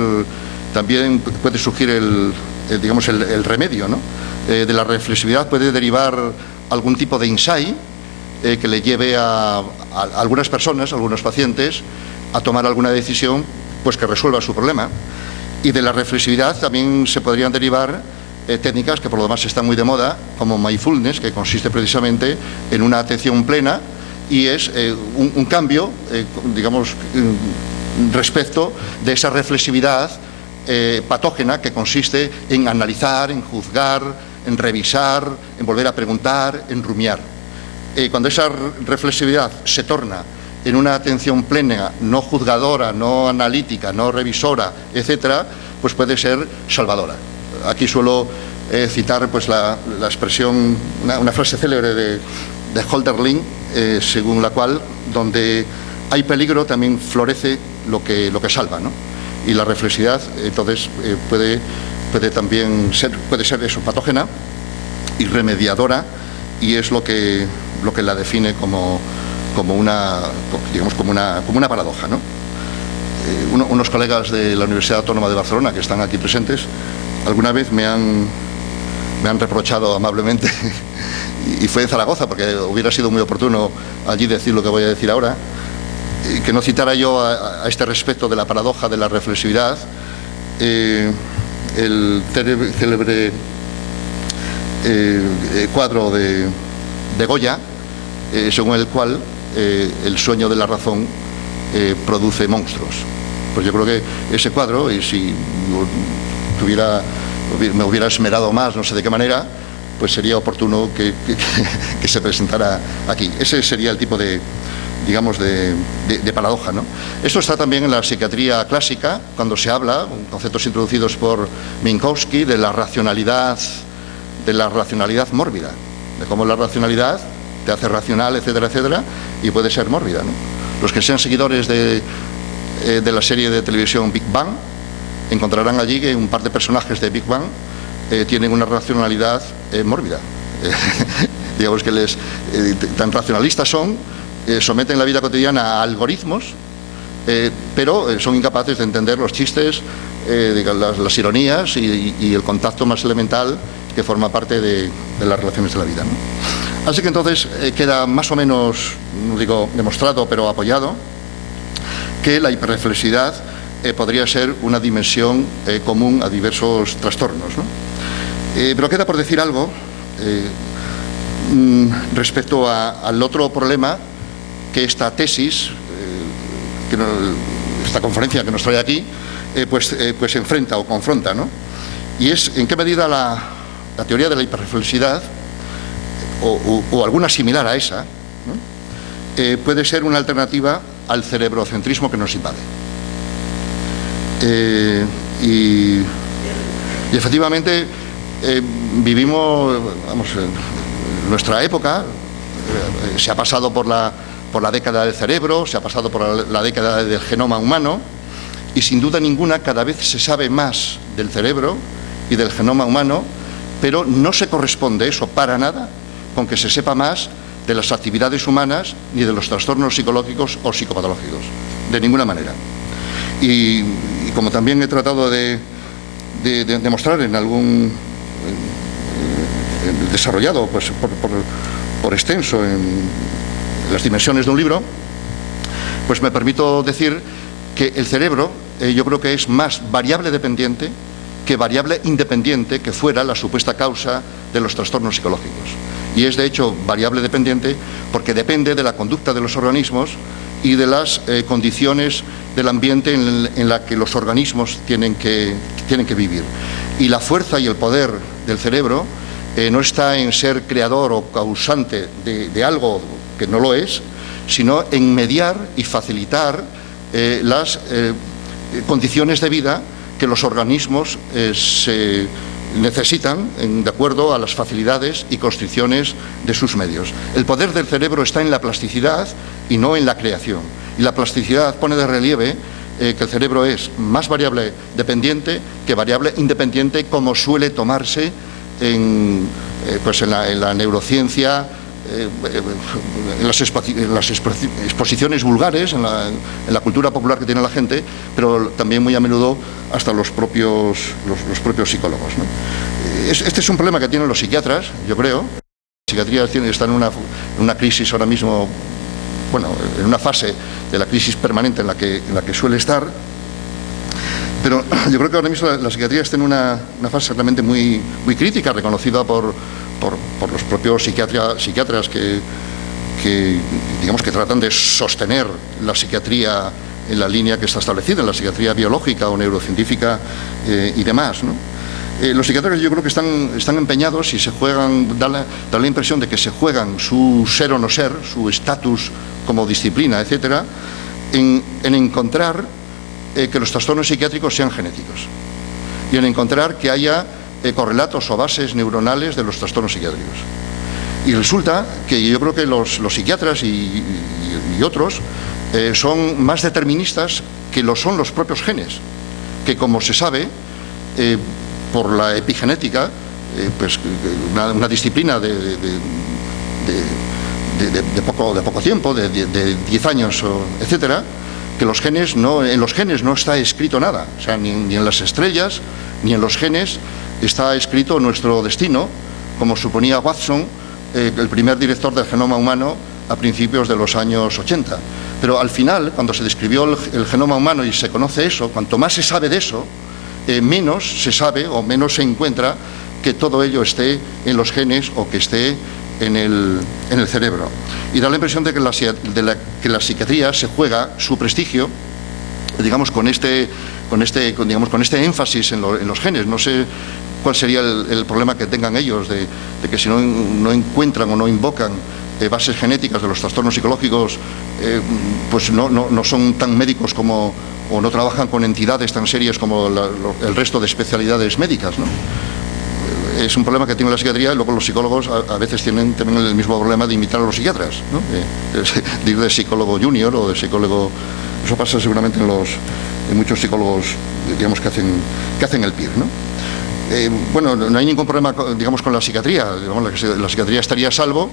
el remedio, ¿no? De la reflexividad puede derivar algún tipo de insight que le lleve a algunas personas, a algunos pacientes, a tomar alguna decisión pues que resuelva su problema. Y de la reflexividad también se podrían derivar técnicas que por lo demás están muy de moda, como mindfulness, que consiste precisamente en una atención plena y es un cambio, respecto de esa reflexividad patógena que consiste en analizar, en juzgar, en revisar, en volver a preguntar, en rumiar. Cuando esa reflexividad se torna en una atención plena, no juzgadora, no analítica, no revisora, etcétera, pues puede ser salvadora. Aquí suelo citar pues la expresión, una frase célebre de Hölderlin, según la cual donde hay peligro también florece lo que salva, ¿no? Y la reflexividad entonces puede ser eso, patógena y remediadora, y es lo que la define como una paradoja, ¿no? Unos colegas de la Universidad Autónoma de Barcelona que están aquí presentes alguna vez me han reprochado amablemente y fue en Zaragoza, porque hubiera sido muy oportuno allí decir lo que voy a decir ahora, que no citara yo a este respecto de la paradoja de la reflexividad el célebre cuadro de Goya, según el cual el sueño de la razón produce monstruos. Pues yo creo que ese cuadro, y si me hubiera esmerado más, no sé de qué manera, pues sería oportuno que se presentara aquí. Ese sería el tipo de paradoja, ¿no? Esto está también en la psiquiatría clásica, cuando se habla, conceptos introducidos por Minkowski, de la racionalidad mórbida, de cómo la racionalidad te hace racional, etcétera, etcétera, y puede ser mórbida, ¿no? Los que sean seguidores de la serie de televisión Big Bang encontrarán allí que un par de personajes de Big Bang tienen una racionalidad mórbida. Digamos que tan racionalistas someten la vida cotidiana a algoritmos, pero son incapaces de entender los chistes, las ironías y el contacto más elemental que forma parte de las relaciones de la vida, ¿no? Así que entonces queda más o menos, no digo demostrado, pero apoyado, que la hiperreflexividad podría ser una dimensión común a diversos trastornos, ¿no? Pero queda por decir algo respecto al otro problema que esta tesis, esta conferencia que nos trae aquí, pues enfrenta o confronta, ¿no? Y es en qué medida la teoría de la hiperreflexividad o alguna similar a esa, ¿no? Puede ser una alternativa al cerebrocentrismo que nos invade. Y efectivamente vivimos, en nuestra época se ha pasado por la década del cerebro, se ha pasado por la década del genoma humano, y sin duda ninguna cada vez se sabe más del cerebro y del genoma humano, pero no se corresponde eso para nada con que se sepa más de las actividades humanas ni de los trastornos psicológicos o psicopatológicos, de ninguna manera. Y como también he tratado de demostrar en algún desarrollado pues por extenso en las dimensiones de un libro, pues me permito decir que el cerebro yo creo que es más variable dependiente que variable independiente que fuera la supuesta causa de los trastornos psicológicos. Y es de hecho variable dependiente porque depende de la conducta de los organismos y de las condiciones del ambiente en la que los organismos tienen que vivir. Y la fuerza y el poder del cerebro no está en ser creador o causante de algo que no lo es, sino en mediar y facilitar las condiciones de vida que los organismos se necesitan de acuerdo a las facilidades y constricciones de sus medios. El poder del cerebro está en la plasticidad y no en la creación. Y la plasticidad pone de relieve que el cerebro es más variable dependiente que variable independiente, como suele tomarse pues en la neurociencia, en las exposiciones vulgares, en la cultura popular que tiene la gente, pero también muy a menudo hasta los propios psicólogos, ¿no? Este es un problema que tienen los psiquiatras, yo creo. La psiquiatría está en una crisis ahora mismo, bueno, en una fase de la crisis permanente en la que suele estar. Pero yo creo que ahora mismo la psiquiatría está en una fase realmente muy crítica, reconocida por los propios psiquiatras que digamos que tratan de sostener la psiquiatría en la línea que está establecida, en la psiquiatría biológica o neurocientífica y demás, ¿no? Los psiquiatras yo creo que están empeñados y se juegan, da la impresión de que se juegan su ser o no ser, su estatus como disciplina, etcétera, en encontrar que los trastornos psiquiátricos sean genéticos y en encontrar que haya correlatos o bases neuronales de los trastornos psiquiátricos. Y resulta que yo creo que los psiquiatras y otros son más deterministas que lo son los propios genes, que como se sabe, por la epigenética, pues una disciplina de poco tiempo, de 10 años, etcétera, que en los genes no está escrito nada, o sea, ni en las estrellas, ni en los genes está escrito nuestro destino, como suponía Watson, el primer director del genoma humano a principios de los años 80. Pero al final, cuando se describió el genoma humano y se conoce eso, cuanto más se sabe de eso, menos se sabe o menos se encuentra que todo ello esté en los genes o que esté en el cerebro. Y da la impresión de que la psiquiatría se juega su prestigio, digamos, con este énfasis en los genes. No sé cuál sería el problema que tengan ellos de que si no encuentran o no invocan bases genéticas de los trastornos psicológicos, pues no son tan médicos como, o no trabajan con entidades tan serias como el resto de especialidades médicas, ¿no? Es un problema que tiene la psiquiatría, y luego los psicólogos a veces tienen también el mismo problema de imitar a los psiquiatras, ¿no? De ir de psicólogo junior o de psicólogo. Eso pasa seguramente en muchos psicólogos, digamos, que hacen el PIR, ¿no? Bueno, no hay ningún problema, digamos, con la psiquiatría. Digamos, la psiquiatría estaría a salvo,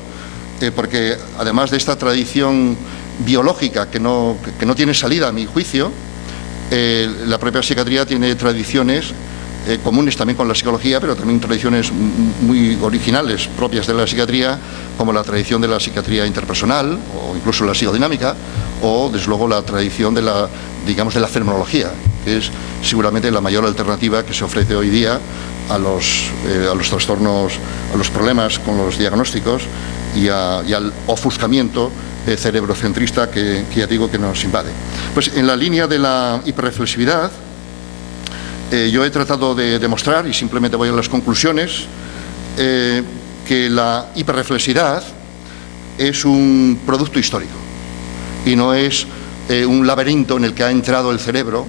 porque además de esta tradición biológica que no tiene salida, a mi juicio, la propia psiquiatría tiene tradiciones comunes también con la psicología, pero también tradiciones muy originales propias de la psiquiatría, como la tradición de la psiquiatría interpersonal o incluso la psicodinámica, o desde luego la tradición de la fenomenología, que es seguramente la mayor alternativa que se ofrece hoy día a los trastornos, a los problemas con los diagnósticos y al ofuscamiento cerebrocentrista que ya digo que nos invade. Pues en la línea de la hiperreflexividad, yo he tratado de demostrar, y simplemente voy a las conclusiones, que la hiperreflexividad es un producto histórico y no es un laberinto en el que ha entrado el cerebro,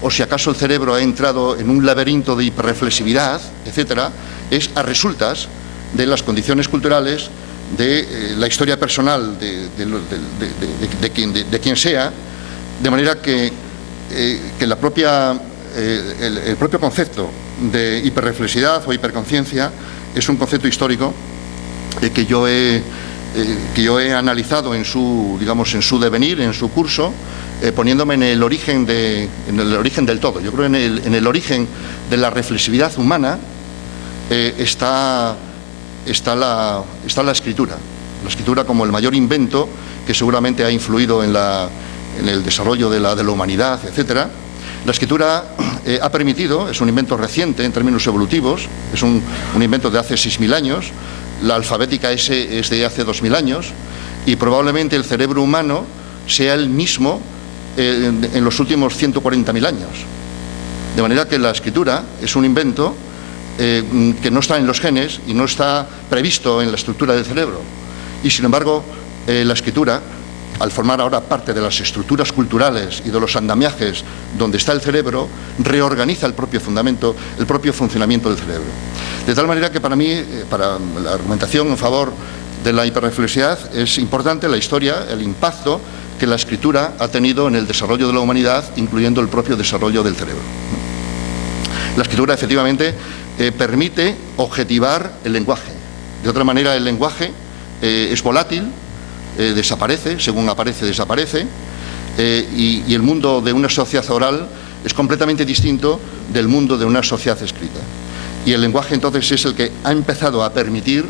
o si acaso el cerebro ha entrado en un laberinto de hiperreflexividad, etcétera, es a resultas de las condiciones culturales, de la historia personal de quien sea, de manera que el propio concepto de hiperreflexividad o hiperconciencia es un concepto histórico que yo he analizado en su devenir, en su curso, poniéndome en el origen del todo. Yo creo que en el origen de la reflexividad humana está la escritura. La escritura como el mayor invento que seguramente ha influido en el desarrollo de la humanidad, etcétera. La escritura ha permitido, es un invento reciente en términos evolutivos, es un invento de hace 6.000 años, la alfabética es de hace 2.000 años, y probablemente el cerebro humano sea el mismo en los últimos 140.000 años. De manera que la escritura es un invento que no está en los genes y no está previsto en la estructura del cerebro. Y sin embargo, la escritura, al formar ahora parte de las estructuras culturales y de los andamiajes donde está el cerebro, reorganiza el propio funcionamiento del cerebro. De tal manera que para mí, para la argumentación en favor de la hiperreflexividad, es importante la historia, el impacto que la escritura ha tenido en el desarrollo de la humanidad, incluyendo el propio desarrollo del cerebro. La escritura, efectivamente, permite objetivar el lenguaje. De otra manera, el lenguaje es volátil, desaparece, según aparece, desaparece, y el mundo de una sociedad oral es completamente distinto del mundo de una sociedad escrita. Y el lenguaje entonces es el que ha empezado a permitir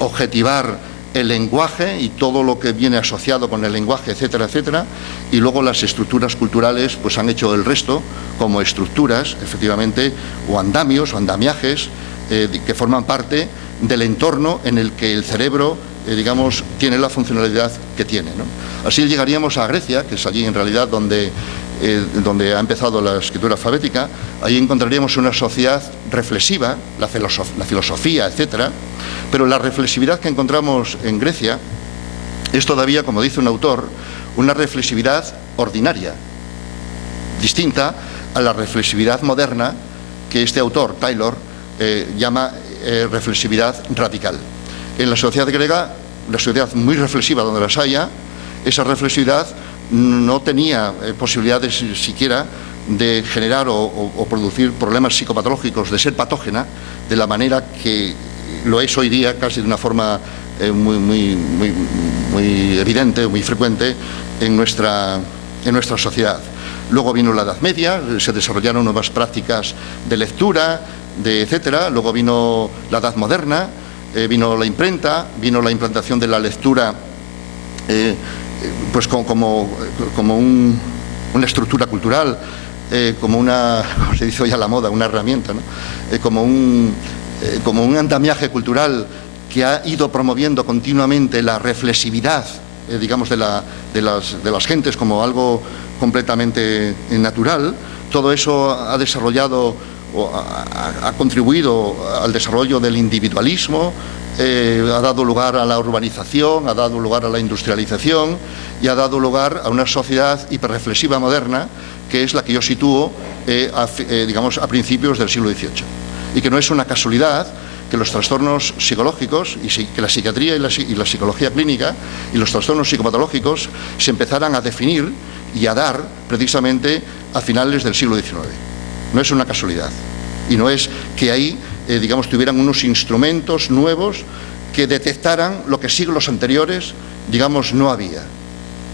objetivar el lenguaje y todo lo que viene asociado con el lenguaje, etcétera, etcétera, y luego las estructuras culturales pues han hecho el resto como estructuras, efectivamente, o andamios o andamiajes que forman parte del entorno en el que el cerebro, digamos, tiene la funcionalidad que tiene, ¿no? Así llegaríamos a Grecia, que es allí en realidad donde ha empezado la escritura alfabética. Ahí encontraríamos una sociedad reflexiva, la filosofía, etcétera, pero la reflexividad que encontramos en Grecia es todavía, como dice un autor, una reflexividad ordinaria, distinta a la reflexividad moderna que este autor, Taylor, llama reflexividad radical. En la sociedad griega, la sociedad muy reflexiva donde las haya, esa reflexividad no tenía posibilidades siquiera de generar o producir problemas psicopatológicos, de ser patógena, de la manera que lo es hoy día, casi de una forma muy evidente, muy frecuente en nuestra sociedad. Luego vino la Edad Media, se desarrollaron nuevas prácticas de lectura, etcétera. Luego vino la Edad Moderna, vino la imprenta, vino la implantación de la lectura pues como una estructura cultural, como como se dice hoy a la moda, una herramienta, ¿no? Como un andamiaje cultural que ha ido promoviendo continuamente la reflexividad, digamos, de las gentes como algo completamente natural. Todo eso ha desarrollado o ha contribuido al desarrollo del individualismo, ha dado lugar a la urbanización, ha dado lugar a la industrialización y ha dado lugar a una sociedad hiperreflexiva moderna, que es la que yo sitúo, digamos, a principios del siglo XVIII. Y que no es una casualidad que los trastornos psicológicos, y que la psiquiatría y la psicología clínica y los trastornos psicopatológicos se empezaran a definir y a dar precisamente a finales del siglo XIX. No es una casualidad. Y no es que ahí, digamos, tuvieran unos instrumentos nuevos que detectaran lo que siglos anteriores, digamos, no había.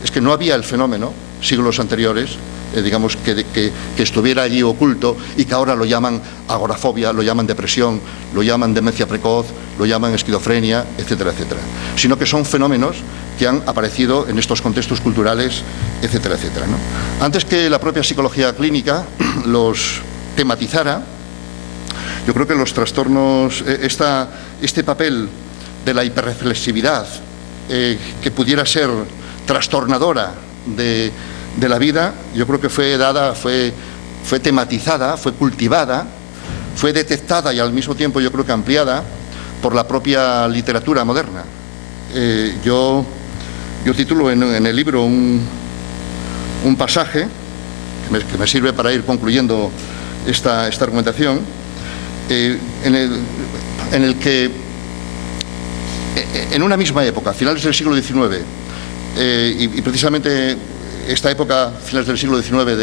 Es que no había el fenómeno, siglos anteriores, digamos, que estuviera allí oculto y que ahora lo llaman agorafobia, lo llaman depresión, lo llaman demencia precoz, lo llaman esquizofrenia, etcétera, etcétera. Sino que son fenómenos que han aparecido en estos contextos culturales, etcétera, etcétera, ¿no? Antes que la propia psicología clínica los tematizara, yo creo que los trastornos, este papel de la hiperreflexividad que pudiera ser trastornadora de la vida, yo creo que fue tematizada, fue cultivada, fue detectada y al mismo tiempo yo creo que ampliada por la propia literatura moderna. Yo titulo en el libro un pasaje que me sirve para ir concluyendo esta argumentación, en el que en una misma época, finales del siglo XIX, y precisamente esta época, finales del siglo XIX,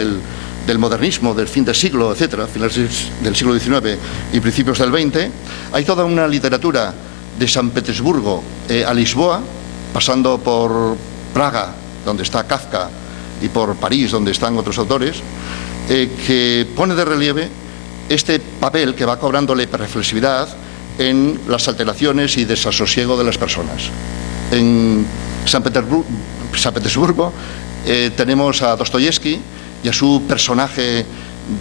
del modernismo, del fin del siglo, etcétera, finales del siglo XIX y principios del XX, hay toda una literatura de San Petersburgo a Lisboa, pasando por Praga, donde está Kafka, y por París, donde están otros autores, que pone de relieve este papel que va cobrando la hiperreflexividad en las alteraciones y desasosiego de las personas. En San Petersburgo tenemos a Dostoyevsky y a su personaje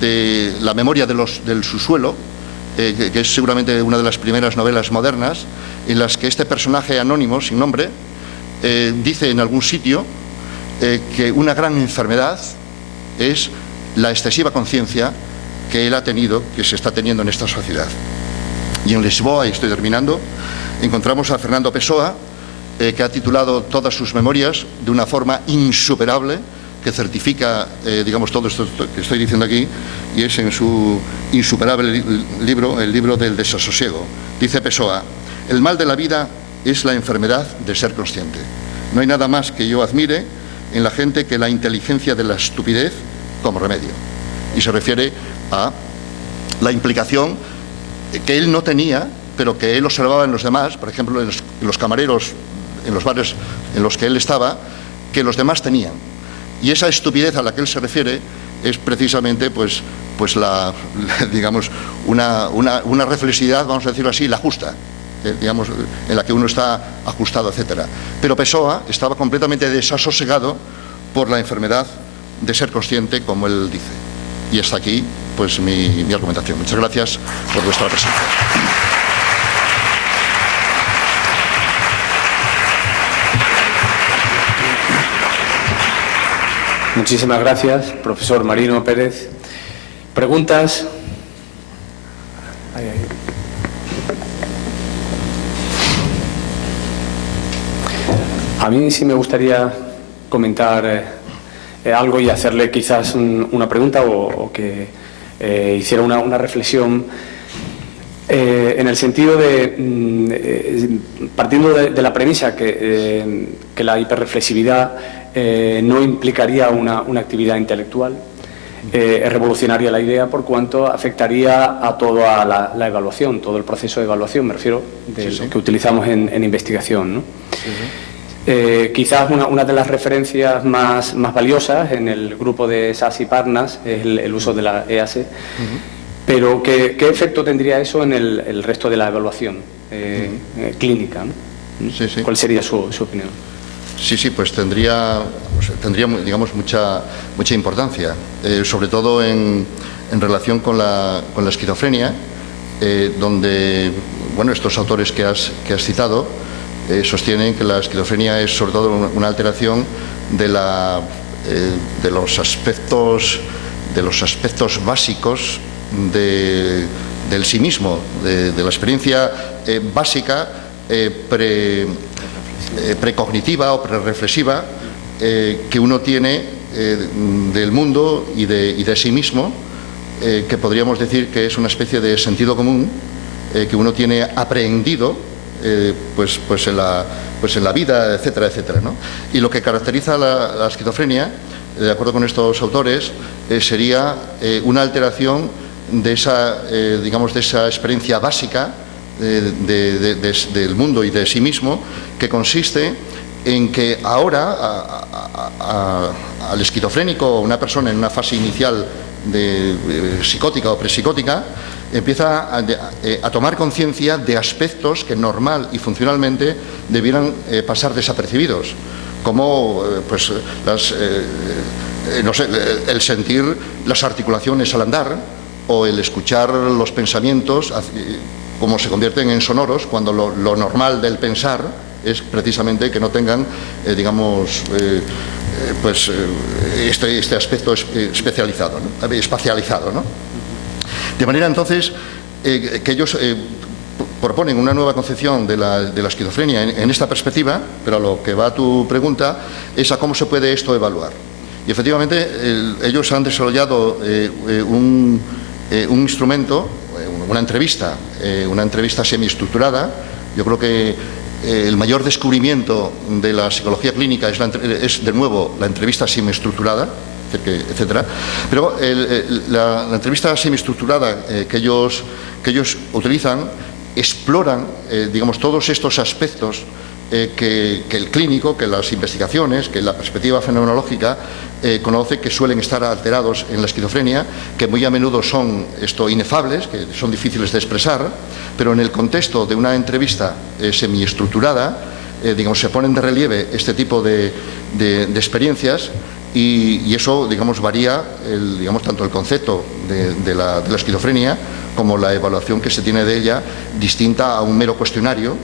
de La memoria del subsuelo, que es seguramente una de las primeras novelas modernas, en las que este personaje anónimo, sin nombre, dice en algún sitio que una gran enfermedad es la excesiva conciencia que él ha tenido, que se está teniendo en esta sociedad. Y en Lisboa, y estoy terminando, encontramos a Fernando Pessoa, que ha titulado todas sus memorias de una forma insuperable, que certifica, digamos, todo esto que estoy diciendo aquí, y es en su insuperable libro, el libro del desasosiego. Dice Pessoa: el mal de la vida es la enfermedad de ser consciente. No hay nada más que yo admire en la gente que la inteligencia de la estupidez como remedio. Y se refiere a la implicación que él no tenía, pero que él observaba en los demás, por ejemplo, en los camareros, en los bares en los que él estaba, que los demás tenían. Y esa estupidez a la que él se refiere es precisamente digamos, una reflexividad, vamos a decirlo así, la justa, digamos, en la que uno está ajustado, etcétera. Pero Pessoa estaba completamente desasosegado por la enfermedad de ser consciente, como él dice. Y hasta aquí, pues, mi argumentación. Muchas gracias por vuestra presencia. Muchísimas gracias, profesor Marino Pérez. ¿Preguntas? A mí sí me gustaría comentar algo y hacerle quizás una pregunta o que hiciera una reflexión en el sentido de, partiendo de la premisa que la hiperreflexividad no implicaría una actividad intelectual, es revolucionaria la idea por cuanto afectaría a toda la evaluación, todo el proceso de evaluación, me refiero de lo que utilizamos en investigación, ¿no? Quizás una de las referencias más valiosas en el grupo de SAS y Parnas es el uso de la EASE, pero ¿qué efecto tendría eso en el resto de la evaluación clínica, ¿no? ¿Cuál sería su opinión? Sí, pues tendría digamos, mucha importancia, sobre todo en relación con la esquizofrenia, donde, bueno, estos autores que has citado sostienen que la esquizofrenia es sobre todo una alteración de los aspectos básicos del sí mismo, de la experiencia básica precognitiva o prereflexiva que uno tiene del mundo y de sí mismo, que podríamos decir que es una especie de sentido común que uno tiene aprehendido pues en la vida, etcétera, etcétera, ¿no? Y lo que caracteriza la esquizofrenia, de acuerdo con estos autores, sería una alteración de esa, digamos, de esa experiencia básica del mundo y de sí mismo, que consiste en que ahora al esquizofrénico o una persona en una fase inicial psicótica o prepsicótica empieza a tomar conciencia de aspectos que normal y funcionalmente debieran pasar desapercibidos, como pues no sé, el sentir las articulaciones al andar o el escuchar los pensamientos como se convierten en sonoros, cuando lo normal del pensar es precisamente que no tengan digamos este aspecto especializado, ¿no? Espacializado, ¿no? De manera entonces que ellos proponen una nueva concepción de la esquizofrenia en esta perspectiva, pero a lo que va tu pregunta es a cómo se puede esto evaluar. Y efectivamente ellos han desarrollado un instrumento, una entrevista semiestructurada. Yo creo que el mayor descubrimiento de la psicología clínica es de nuevo la entrevista semiestructurada, etcétera. Pero la entrevista semiestructurada que ellos utilizan exploran, digamos, todos estos aspectos que el clínico, que las investigaciones, que la perspectiva fenomenológica conoce que suelen estar alterados en la esquizofrenia, que muy a menudo son inefables, que son difíciles de expresar, pero en el contexto de una entrevista semiestructurada, digamos, se ponen de relieve este tipo de experiencias. Y eso, digamos, varía digamos, tanto el concepto de la esquizofrenia como la evaluación que se tiene de ella, distinta a un mero cuestionario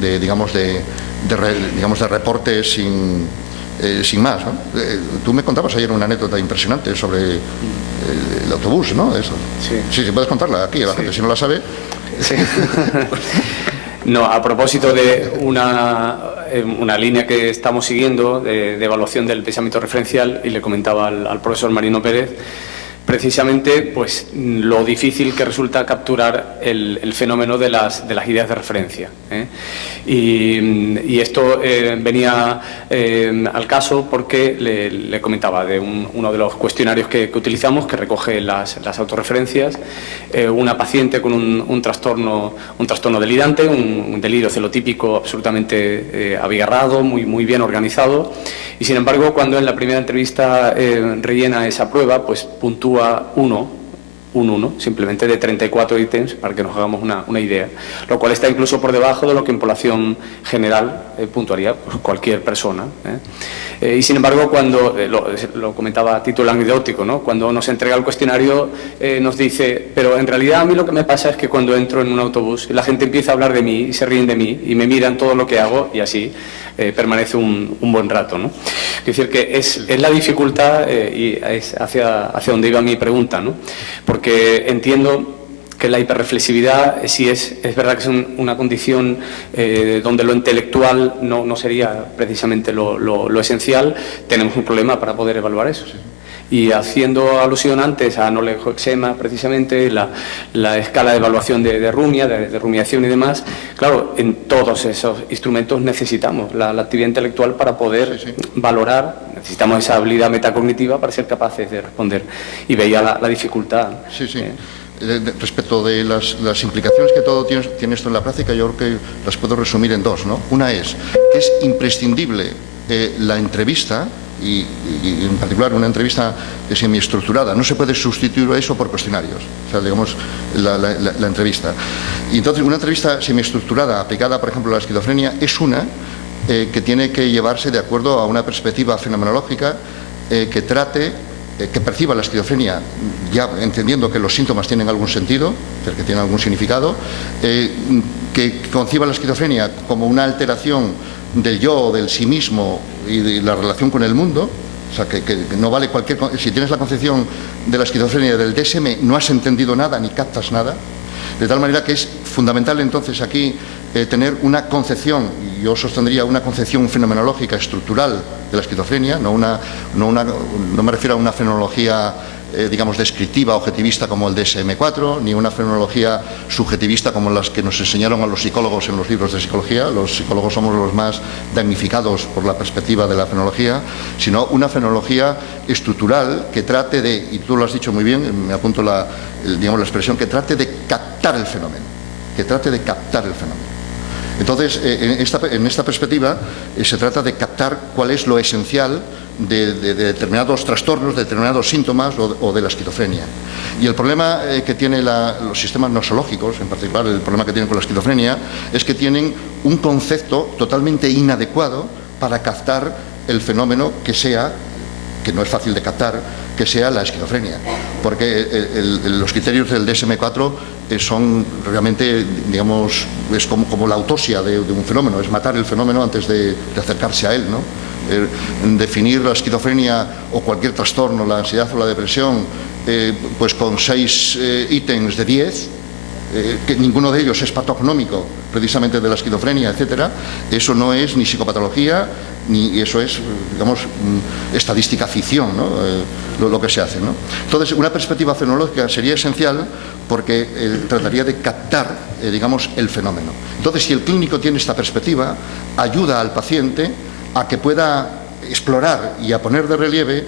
digamos, de reportes sin más, ¿no? Tú me contabas ayer una anécdota impresionante sobre el autobús, ¿no? Eso. Sí, puedes contarla aquí a la gente, si no la sabe. Sí. No, a propósito de una línea que estamos siguiendo de evaluación del pensamiento referencial, y le comentaba al profesor Marino Pérez, precisamente pues lo difícil que resulta capturar el fenómeno de las ideas de referencia, ¿eh? Y esto venía al caso porque le comentaba de uno de los cuestionarios que utilizamos, que recoge las autorreferencias, una paciente con un trastorno delirante, un delirio celotípico absolutamente abigarrado, muy bien organizado, y sin embargo cuando en la primera entrevista rellena esa prueba, pues puntúa un 1, simplemente de 34 ítems, para que nos hagamos una idea, lo cual está incluso por debajo de lo que en población general puntuaría pues, cualquier persona, ¿eh? Y sin embargo, cuando, lo comentaba a título anecdótico, ¿no? Cuando nos entrega el cuestionario nos dice, pero en realidad a mí lo que me pasa es que cuando entro en un autobús la gente empieza a hablar de mí y se ríen de mí y me miran todo lo que hago y así permanece un buen rato, ¿no? Es decir, que es la dificultad y es hacia donde iba mi pregunta, ¿no? Porque entiendo que la hiperreflexividad sí es verdad que es una condición donde lo intelectual no sería precisamente lo esencial. Tenemos un problema para poder evaluar eso. Y haciendo alusión antes a Nolexema, precisamente, la escala de evaluación de Rumia, de rumiación y demás, claro, en todos esos instrumentos necesitamos la actividad intelectual para poder valorar, necesitamos esa habilidad metacognitiva para ser capaces de responder. Y veía la dificultad. Sí. Respecto de las implicaciones que todo tiene esto en la práctica, yo creo que las puedo resumir en dos, ¿no? Una es que es imprescindible la entrevista, y en particular una entrevista semiestructurada. No se puede sustituir eso por cuestionarios, o sea, digamos, la entrevista. Y entonces una entrevista semiestructurada aplicada, por ejemplo, a la esquizofrenia, es una que tiene que llevarse de acuerdo a una perspectiva fenomenológica que perciba la esquizofrenia, ya entendiendo que los síntomas tienen algún sentido, que tienen algún significado, que conciba la esquizofrenia como una alteración del yo, del sí mismo y de la relación con el mundo. O sea, que no vale cualquier... Si tienes la concepción de la esquizofrenia del DSM, no has entendido nada ni captas nada. De tal manera que es fundamental entonces aquí tener una concepción, y yo sostendría una concepción fenomenológica estructural de la esquizofrenia, no me refiero a una fenomenología digamos descriptiva, objetivista como el DSM-4, ni una fenomenología subjetivista como las que nos enseñaron a los psicólogos en los libros de psicología. Los psicólogos somos los más damnificados por la perspectiva de la fenomenología, sino una fenomenología estructural que trate de, y tú lo has dicho muy bien, me apunto la expresión, que trate de captar el fenómeno, Entonces, en esta perspectiva se trata de captar cuál es lo esencial de determinados trastornos, de determinados síntomas o de la esquizofrenia. Y el problema que tienen los sistemas nosológicos, en particular el problema que tienen con la esquizofrenia, es que tienen un concepto totalmente inadecuado para captar el fenómeno que no es fácil de captar, que sea la esquizofrenia, porque los criterios del DSM-4 son realmente, digamos, es como la autopsia de un fenómeno, es matar el fenómeno antes de acercarse a él, ¿no? Definir la esquizofrenia o cualquier trastorno, la ansiedad o la depresión, pues con 6 ítems de 10, que ninguno de ellos es patognómico precisamente de la esquizofrenia, etcétera, eso no es ni psicopatología, ni eso es, digamos, estadística ficción, ¿no? Lo que se hace, ¿no? Entonces, una perspectiva fenomenológica sería esencial porque trataría de captar, digamos, el fenómeno. Entonces, si el clínico tiene esta perspectiva, ayuda al paciente a que pueda explorar y a poner de relieve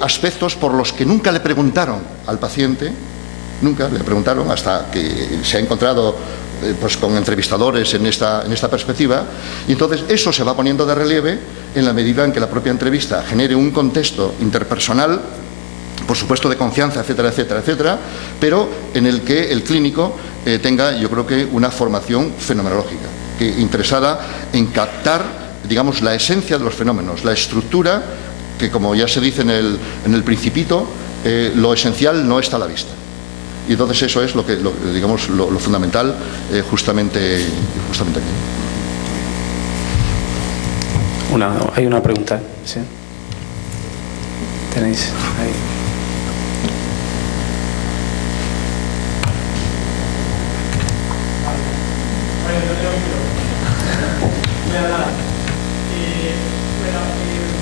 aspectos por los que nunca le preguntaron al paciente, nunca le preguntaron, hasta que se ha encontrado pues con entrevistadores en esta perspectiva, y entonces eso se va poniendo de relieve en la medida en que la propia entrevista genere un contexto interpersonal, por supuesto de confianza, etcétera, etcétera, etcétera, pero en el que el clínico tenga, yo creo que, una formación fenomenológica, interesada en captar, digamos, la esencia de los fenómenos, la estructura, que como ya se dice en el Principito, lo esencial no está a la vista. Y entonces eso es lo fundamental justamente aquí. Hay una pregunta, ¿sí? Tenéis ahí.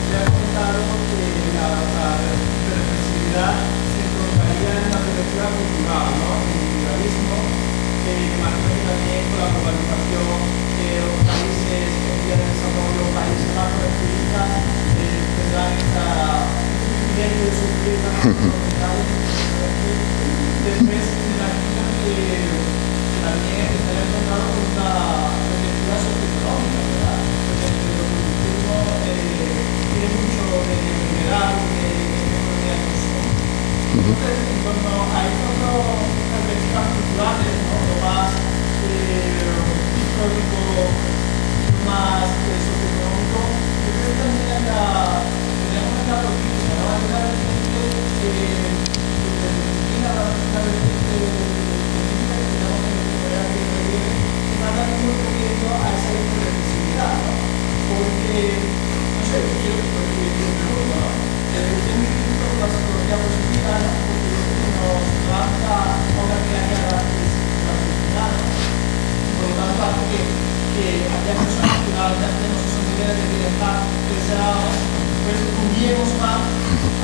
Ya ha comentado que la reflexividad se prolongaría destruyemos más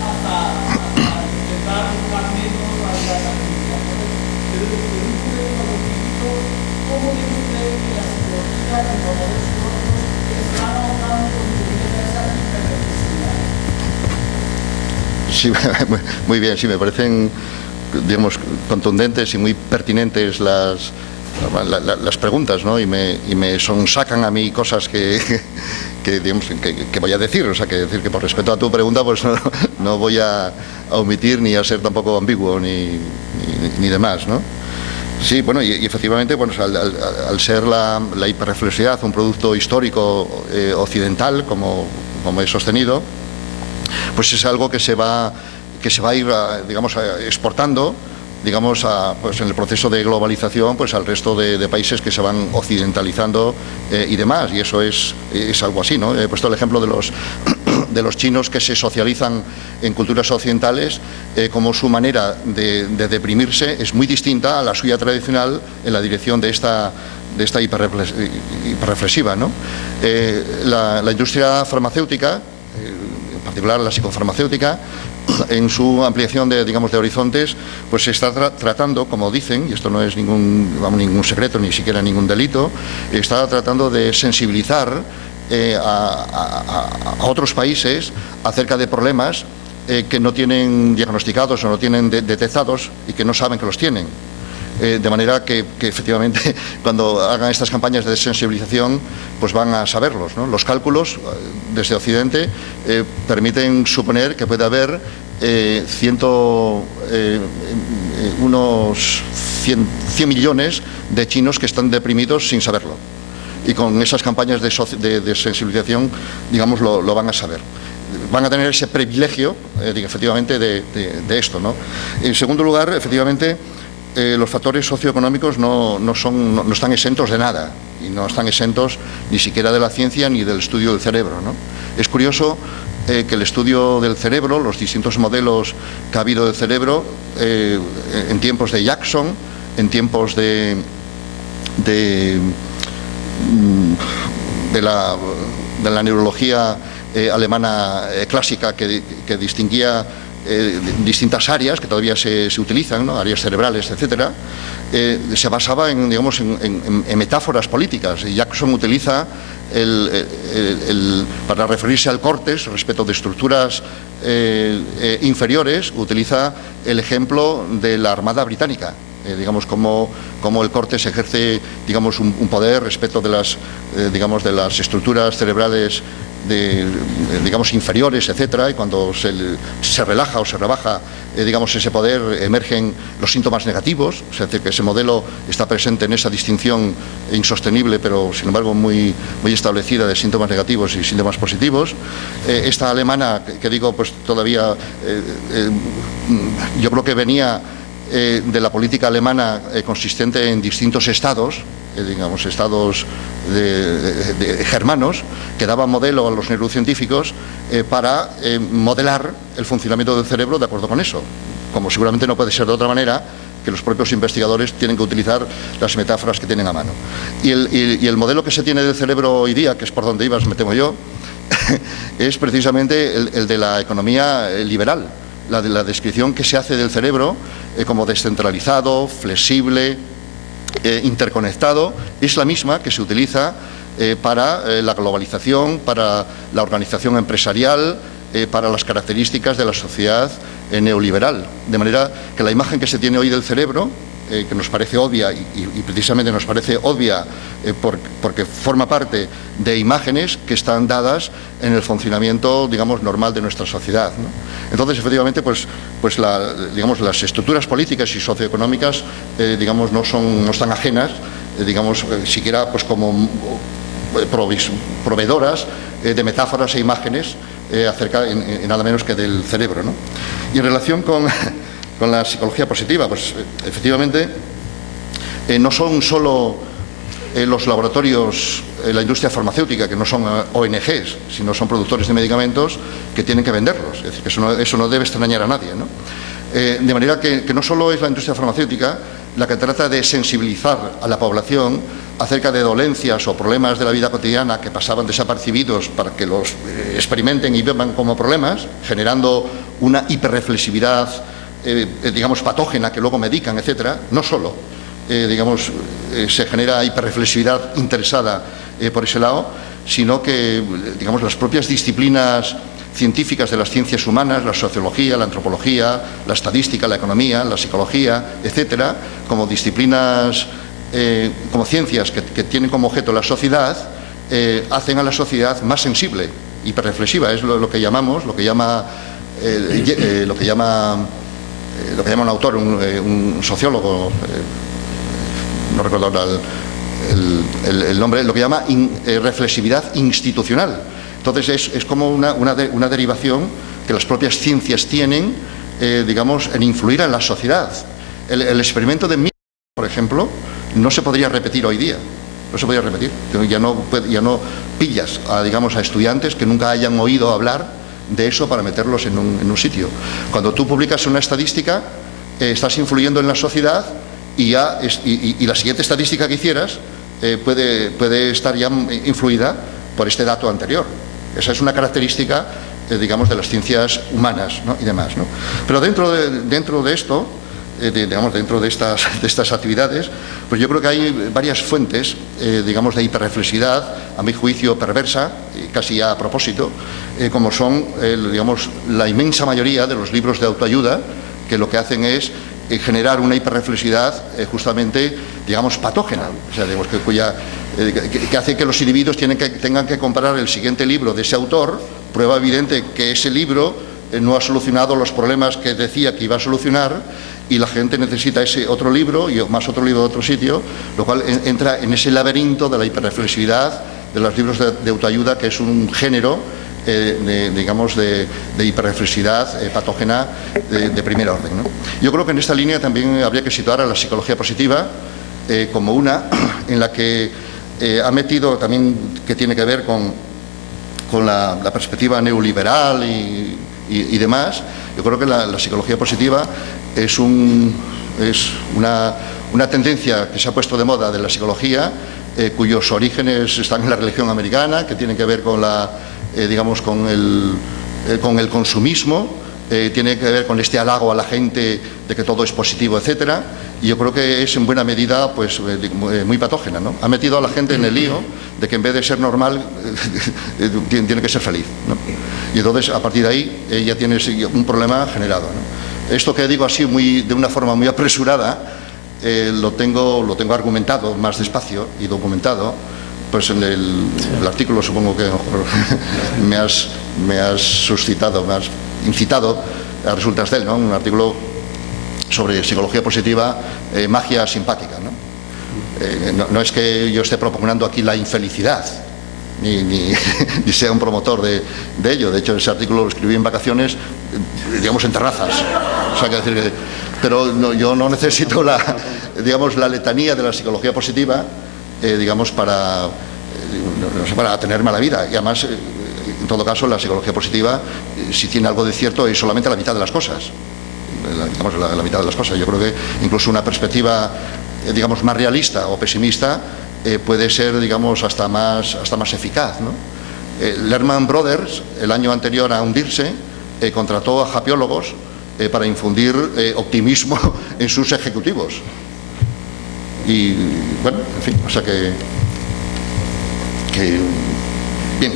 hasta intentar buscar menos a las actividades. Pero desde un punto de vista científico, ¿cómo tiene usted que la psicología y los modelos psicológicos están ahorrando contribuir a esa hiperreflexividad? Sí, muy bien, sí, me parecen, digamos, contundentes y muy pertinentes las preguntas, ¿no? Y me sonsacan a mí cosas digamos, que voy a decir. O sea, que decir que por respeto a tu pregunta, pues no voy a omitir ni a ser tampoco ambiguo ni demás, ¿no? Sí, bueno, y efectivamente, bueno, al ser la hiperreflexividad un producto histórico occidental, como he sostenido, pues es algo que se va a ir, digamos, exportando, digamos, pues en el proceso de globalización, pues al resto de países que se van occidentalizando y demás. Y eso es algo así, ¿no? He puesto el ejemplo de los chinos que se socializan en culturas occidentales, como su manera de deprimirse es muy distinta a la suya tradicional en la dirección de esta hiperreflexiva, ¿no? La industria farmacéutica, en particular la psicofarmacéutica, en su ampliación de horizontes, pues se está tratando, como dicen, y esto no es ningún secreto, ni siquiera ningún delito, está tratando de sensibilizar a otros países acerca de problemas que no tienen diagnosticados o no tienen detectados y que no saben que los tienen. De manera que efectivamente cuando hagan estas campañas de sensibilización pues van a saberlos, ¿no? Los cálculos desde Occidente permiten suponer que puede haber unos 100 millones de chinos que están deprimidos sin saberlo, y con esas campañas de sensibilización, digamos, lo van a saber. Van a tener ese privilegio, efectivamente, de esto, ¿no? En segundo lugar, efectivamente, los factores socioeconómicos no están exentos de nada, y no están exentos ni siquiera de la ciencia ni del estudio del cerebro, ¿no? Es curioso que el estudio del cerebro, los distintos modelos que ha habido del cerebro, en tiempos de Jackson, en tiempos de la neurología alemana clásica, que distinguía distintas áreas que todavía se utilizan, ¿no? Áreas cerebrales, etcétera, se basaba en metáforas políticas. Y Jackson utiliza para referirse al córtex respecto de estructuras inferiores, utiliza el ejemplo de la Armada Británica. Digamos, como el córtex ejerce, digamos, un poder respecto de las estructuras cerebrales digamos, inferiores, etcétera, y cuando se relaja o se rebaja, digamos, ese poder, emergen los síntomas negativos. O sea, que ese modelo está presente en esa distinción insostenible, pero sin embargo muy establecida, de síntomas negativos y síntomas positivos. Esta alemana, que digo, pues todavía yo creo que venía de la política alemana, consistente en distintos estados, digamos, estados germanos, que daban modelo a los neurocientíficos para modelar el funcionamiento del cerebro de acuerdo con eso. Como seguramente no puede ser de otra manera, que los propios investigadores tienen que utilizar las metáforas que tienen a mano. Y el modelo que se tiene del cerebro hoy día, que es por donde ibas, me temo yo, es precisamente el de la economía liberal. La descripción que se hace del cerebro como descentralizado, flexible, interconectado, es la misma que se utiliza para la globalización, para la organización empresarial, para las características de la sociedad neoliberal. De manera que la imagen que se tiene hoy del cerebro, que nos parece obvia, y precisamente nos parece obvia porque forma parte de imágenes que están dadas en el funcionamiento, digamos, normal de nuestra sociedad, ¿no? Entonces, efectivamente, pues digamos, las estructuras políticas y socioeconómicas, digamos, no están ajenas, digamos, siquiera pues como proveedoras de metáforas e imágenes acerca en nada menos que del cerebro, ¿no? Y en relación con la psicología positiva, pues efectivamente no son solo los laboratorios, la industria farmacéutica, que no son ONGs, sino son productores de medicamentos que tienen que venderlos. Es decir, que eso no debe extrañar a nadie, ¿no? De manera que no solo es la industria farmacéutica la que trata de sensibilizar a la población acerca de dolencias o problemas de la vida cotidiana que pasaban desapercibidos para que los experimenten y vivan como problemas, generando una hiperreflexividad, digamos, patógena que luego medican, etcétera. No solo, se genera hiperreflexividad interesada por ese lado, sino que, digamos, las propias disciplinas científicas de las ciencias humanas, la sociología, la antropología, la estadística, la economía, la psicología, etcétera, como disciplinas, como ciencias que tienen como objeto la sociedad, hacen a la sociedad más sensible, hiperreflexiva. Es lo que llamamos, lo que llama un autor, un sociólogo, no recuerdo ahora el nombre, lo que llama reflexividad institucional. Entonces es como una derivación que las propias ciencias tienen, digamos, en influir en la sociedad. El experimento de Milgram, por ejemplo, no se podría repetir hoy día. No se podría repetir. Ya no pillas a estudiantes que nunca hayan oído hablar de eso para meterlos en un sitio. Cuando tú publicas una estadística, estás influyendo en la sociedad y la siguiente estadística que hicieras puede estar ya influida por este dato anterior. Esa es una característica, digamos, de las ciencias humanas, ¿no? Y demás, ¿no? Pero dentro de esto, dentro de estas actividades, pues yo creo que hay varias fuentes, digamos, de hiperreflexividad, a mi juicio perversa, casi ya a propósito, como son, digamos, la inmensa mayoría de los libros de autoayuda, que lo que hacen es generar una hiperreflexividad justamente, digamos, patógena, o sea, digamos, que hace que los individuos tengan que comprar el siguiente libro de ese autor, prueba evidente que ese libro no ha solucionado los problemas que decía que iba a solucionar, y la gente necesita ese otro libro y más otro libro de otro sitio, lo cual entra en ese laberinto de la hiperreflexividad de los libros de autoayuda, que es un género digamos, de hiperreflexividad patógena de primer orden, ¿no? Yo creo que en esta línea también habría que situar a la psicología positiva como una en la que ha metido también, que tiene que ver con la perspectiva neoliberal y demás. Yo creo que la psicología positiva es una tendencia que se ha puesto de moda de la psicología, cuyos orígenes están en la religión americana, que tienen que ver con digamos, con el consumismo, tiene que ver con este halago a la gente de que todo es positivo, etcétera. Y yo creo que es en buena medida, pues, muy patógena, ¿no? Ha metido a la gente en el lío de que en vez de ser normal tiene que ser feliz, ¿no? Y entonces, a partir de ahí, ya tienes un problema generado, ¿no? Esto que digo así de una forma muy apresurada, lo tengo argumentado más despacio y documentado. Pues en el artículo, supongo que me has suscitado, me has incitado a resultas de él, ¿no? Un artículo sobre psicología positiva, magia simpática, ¿no? No es que yo esté proponiendo aquí la infelicidad, ni sea un promotor de ello. De hecho, ese artículo lo escribí en vacaciones, digamos, en terrazas. O sea, pero no, yo no necesito la letanía de la psicología positiva, digamos, para tener mala vida. Y además, en todo caso, la psicología positiva, si tiene algo de cierto, es solamente la mitad de las cosas. Digamos, la mitad de las cosas. Yo creo que incluso una perspectiva, digamos, más realista o pesimista puede ser, digamos, hasta más eficaz, ¿no? Lehman Brothers, el año anterior a hundirse, contrató a happyólogos para infundir optimismo en sus ejecutivos. Y bueno, en fin, o sea que bien,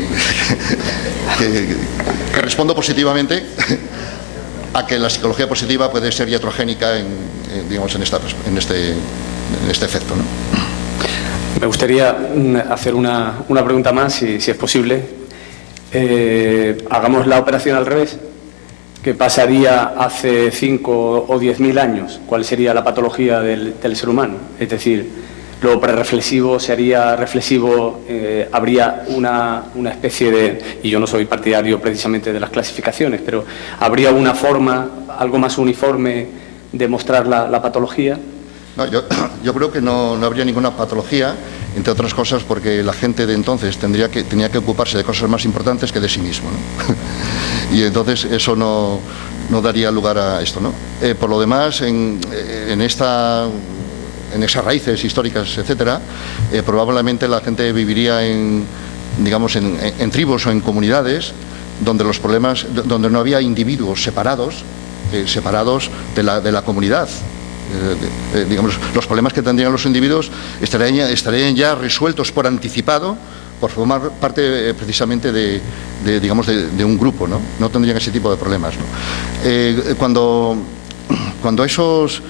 que respondo positivamente a que la psicología positiva puede ser iatrogénica digamos, en este efecto, ¿no? Me gustaría hacer una pregunta más, si es posible. Hagamos la operación al revés. ¿Qué pasaría hace 5 o 10.000 años? ¿Cuál sería la patología del ser humano? Es decir, lo prereflexivo se haría reflexivo, habría una especie de, y yo no soy partidario precisamente de las clasificaciones, pero habría una forma, algo más uniforme de mostrar la patología. No, yo creo que no habría ninguna patología, entre otras cosas porque la gente de entonces tenía que ocuparse de cosas más importantes que de sí mismo, ¿no? Y entonces eso no daría lugar a esto, ¿no? Por lo demás, en esta en esas raíces históricas, etcétera, probablemente la gente viviría digamos, en tribus o en comunidades donde los problemas, donde no había individuos separados de la comunidad. Digamos, los problemas que tendrían los individuos estarían ya resueltos por anticipado, por formar parte precisamente digamos, de un grupo, ¿no? No tendrían ese tipo de problemas, ¿no? Cuando esos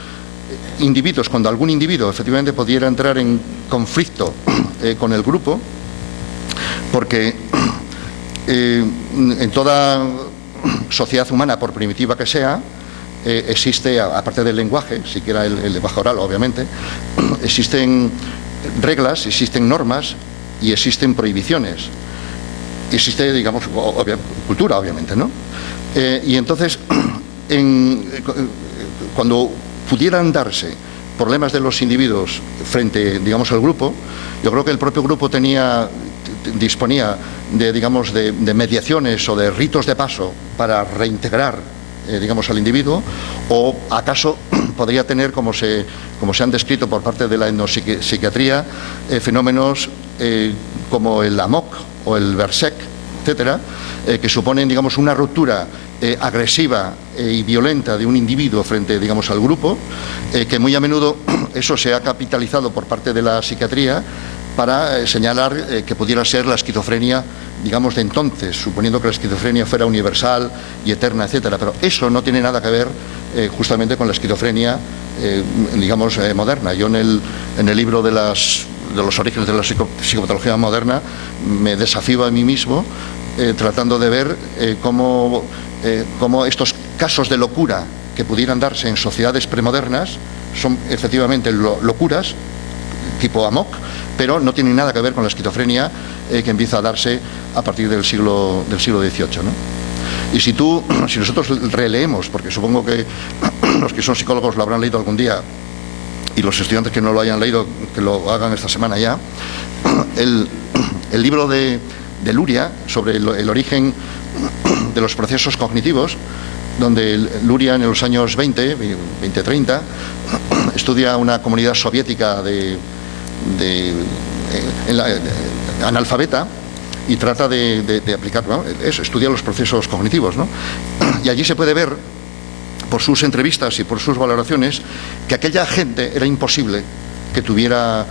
individuos, cuando algún individuo efectivamente pudiera entrar en conflicto con el grupo, porque en toda sociedad humana, por primitiva que sea, existe, aparte del lenguaje, siquiera el lenguaje oral, obviamente, existen reglas, existen normas y existen prohibiciones. Existe, digamos, cultura, obviamente, ¿no? Y entonces, cuando pudieran darse problemas de los individuos frente, digamos, al grupo, yo creo que el propio grupo disponía digamos, de mediaciones o de ritos de paso para reintegrar, digamos, al individuo, o acaso podría tener, como se han descrito por parte de la etnopsiquiatría, fenómenos como el amok o el berserk, etcétera, que suponen, digamos, una ruptura agresiva y violenta de un individuo frente, digamos, al grupo, que muy a menudo eso se ha capitalizado por parte de la psiquiatría para señalar que pudiera ser la esquizofrenia, digamos, de entonces, suponiendo que la esquizofrenia fuera universal y eterna, etcétera. Pero eso no tiene nada que ver justamente con la esquizofrenia, digamos, moderna. Yo en el libro de los orígenes de la psicopatología moderna me desafío a mí mismo tratando de ver cómo estos casos de locura que pudieran darse en sociedades premodernas son efectivamente locuras tipo amok, pero no tienen nada que ver con la esquizofrenia que empieza a darse a partir del siglo XVIII, ¿no? Y si nosotros releemos, porque supongo que los que son psicólogos lo habrán leído algún día, y los estudiantes que no lo hayan leído, que lo hagan esta semana ya, el libro de Luria sobre el origen de los procesos cognitivos, donde Luria en los años 20-30 estudia una comunidad soviética analfabeta y trata de aplicar, ¿no? Estudia los procesos cognitivos, ¿no? Y allí se puede ver, por sus entrevistas y por sus valoraciones, que aquella gente era imposible que tuviera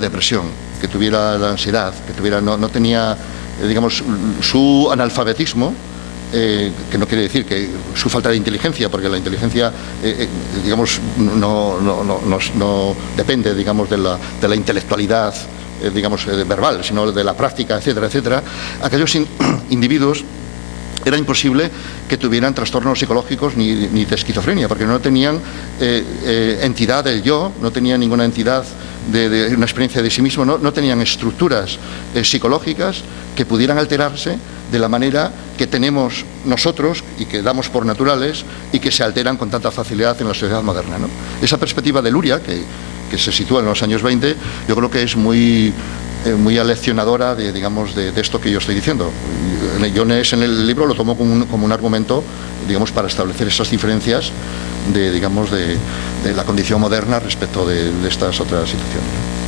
depresión, que tuviera la ansiedad, no tenía, digamos, su analfabetismo, que no quiere decir que su falta de inteligencia, porque la inteligencia, digamos, no depende, digamos, de la intelectualidad, digamos, verbal, sino de la práctica, etcétera, etcétera. Aquellos individuos era imposible que tuvieran trastornos psicológicos ni de esquizofrenia, porque no tenían entidad del yo, no tenían ninguna entidad de una experiencia de sí mismo, no tenían estructuras psicológicas que pudieran alterarse de la manera que tenemos nosotros y que damos por naturales y que se alteran con tanta facilidad en la sociedad moderna, ¿no? Esa perspectiva de Luria, que se sitúa en los años 20, yo creo que es muy aleccionadora de esto que yo estoy diciendo. Yo en el libro lo tomo como un argumento, digamos, para establecer esas diferencias de la condición moderna respecto de estas otras situaciones.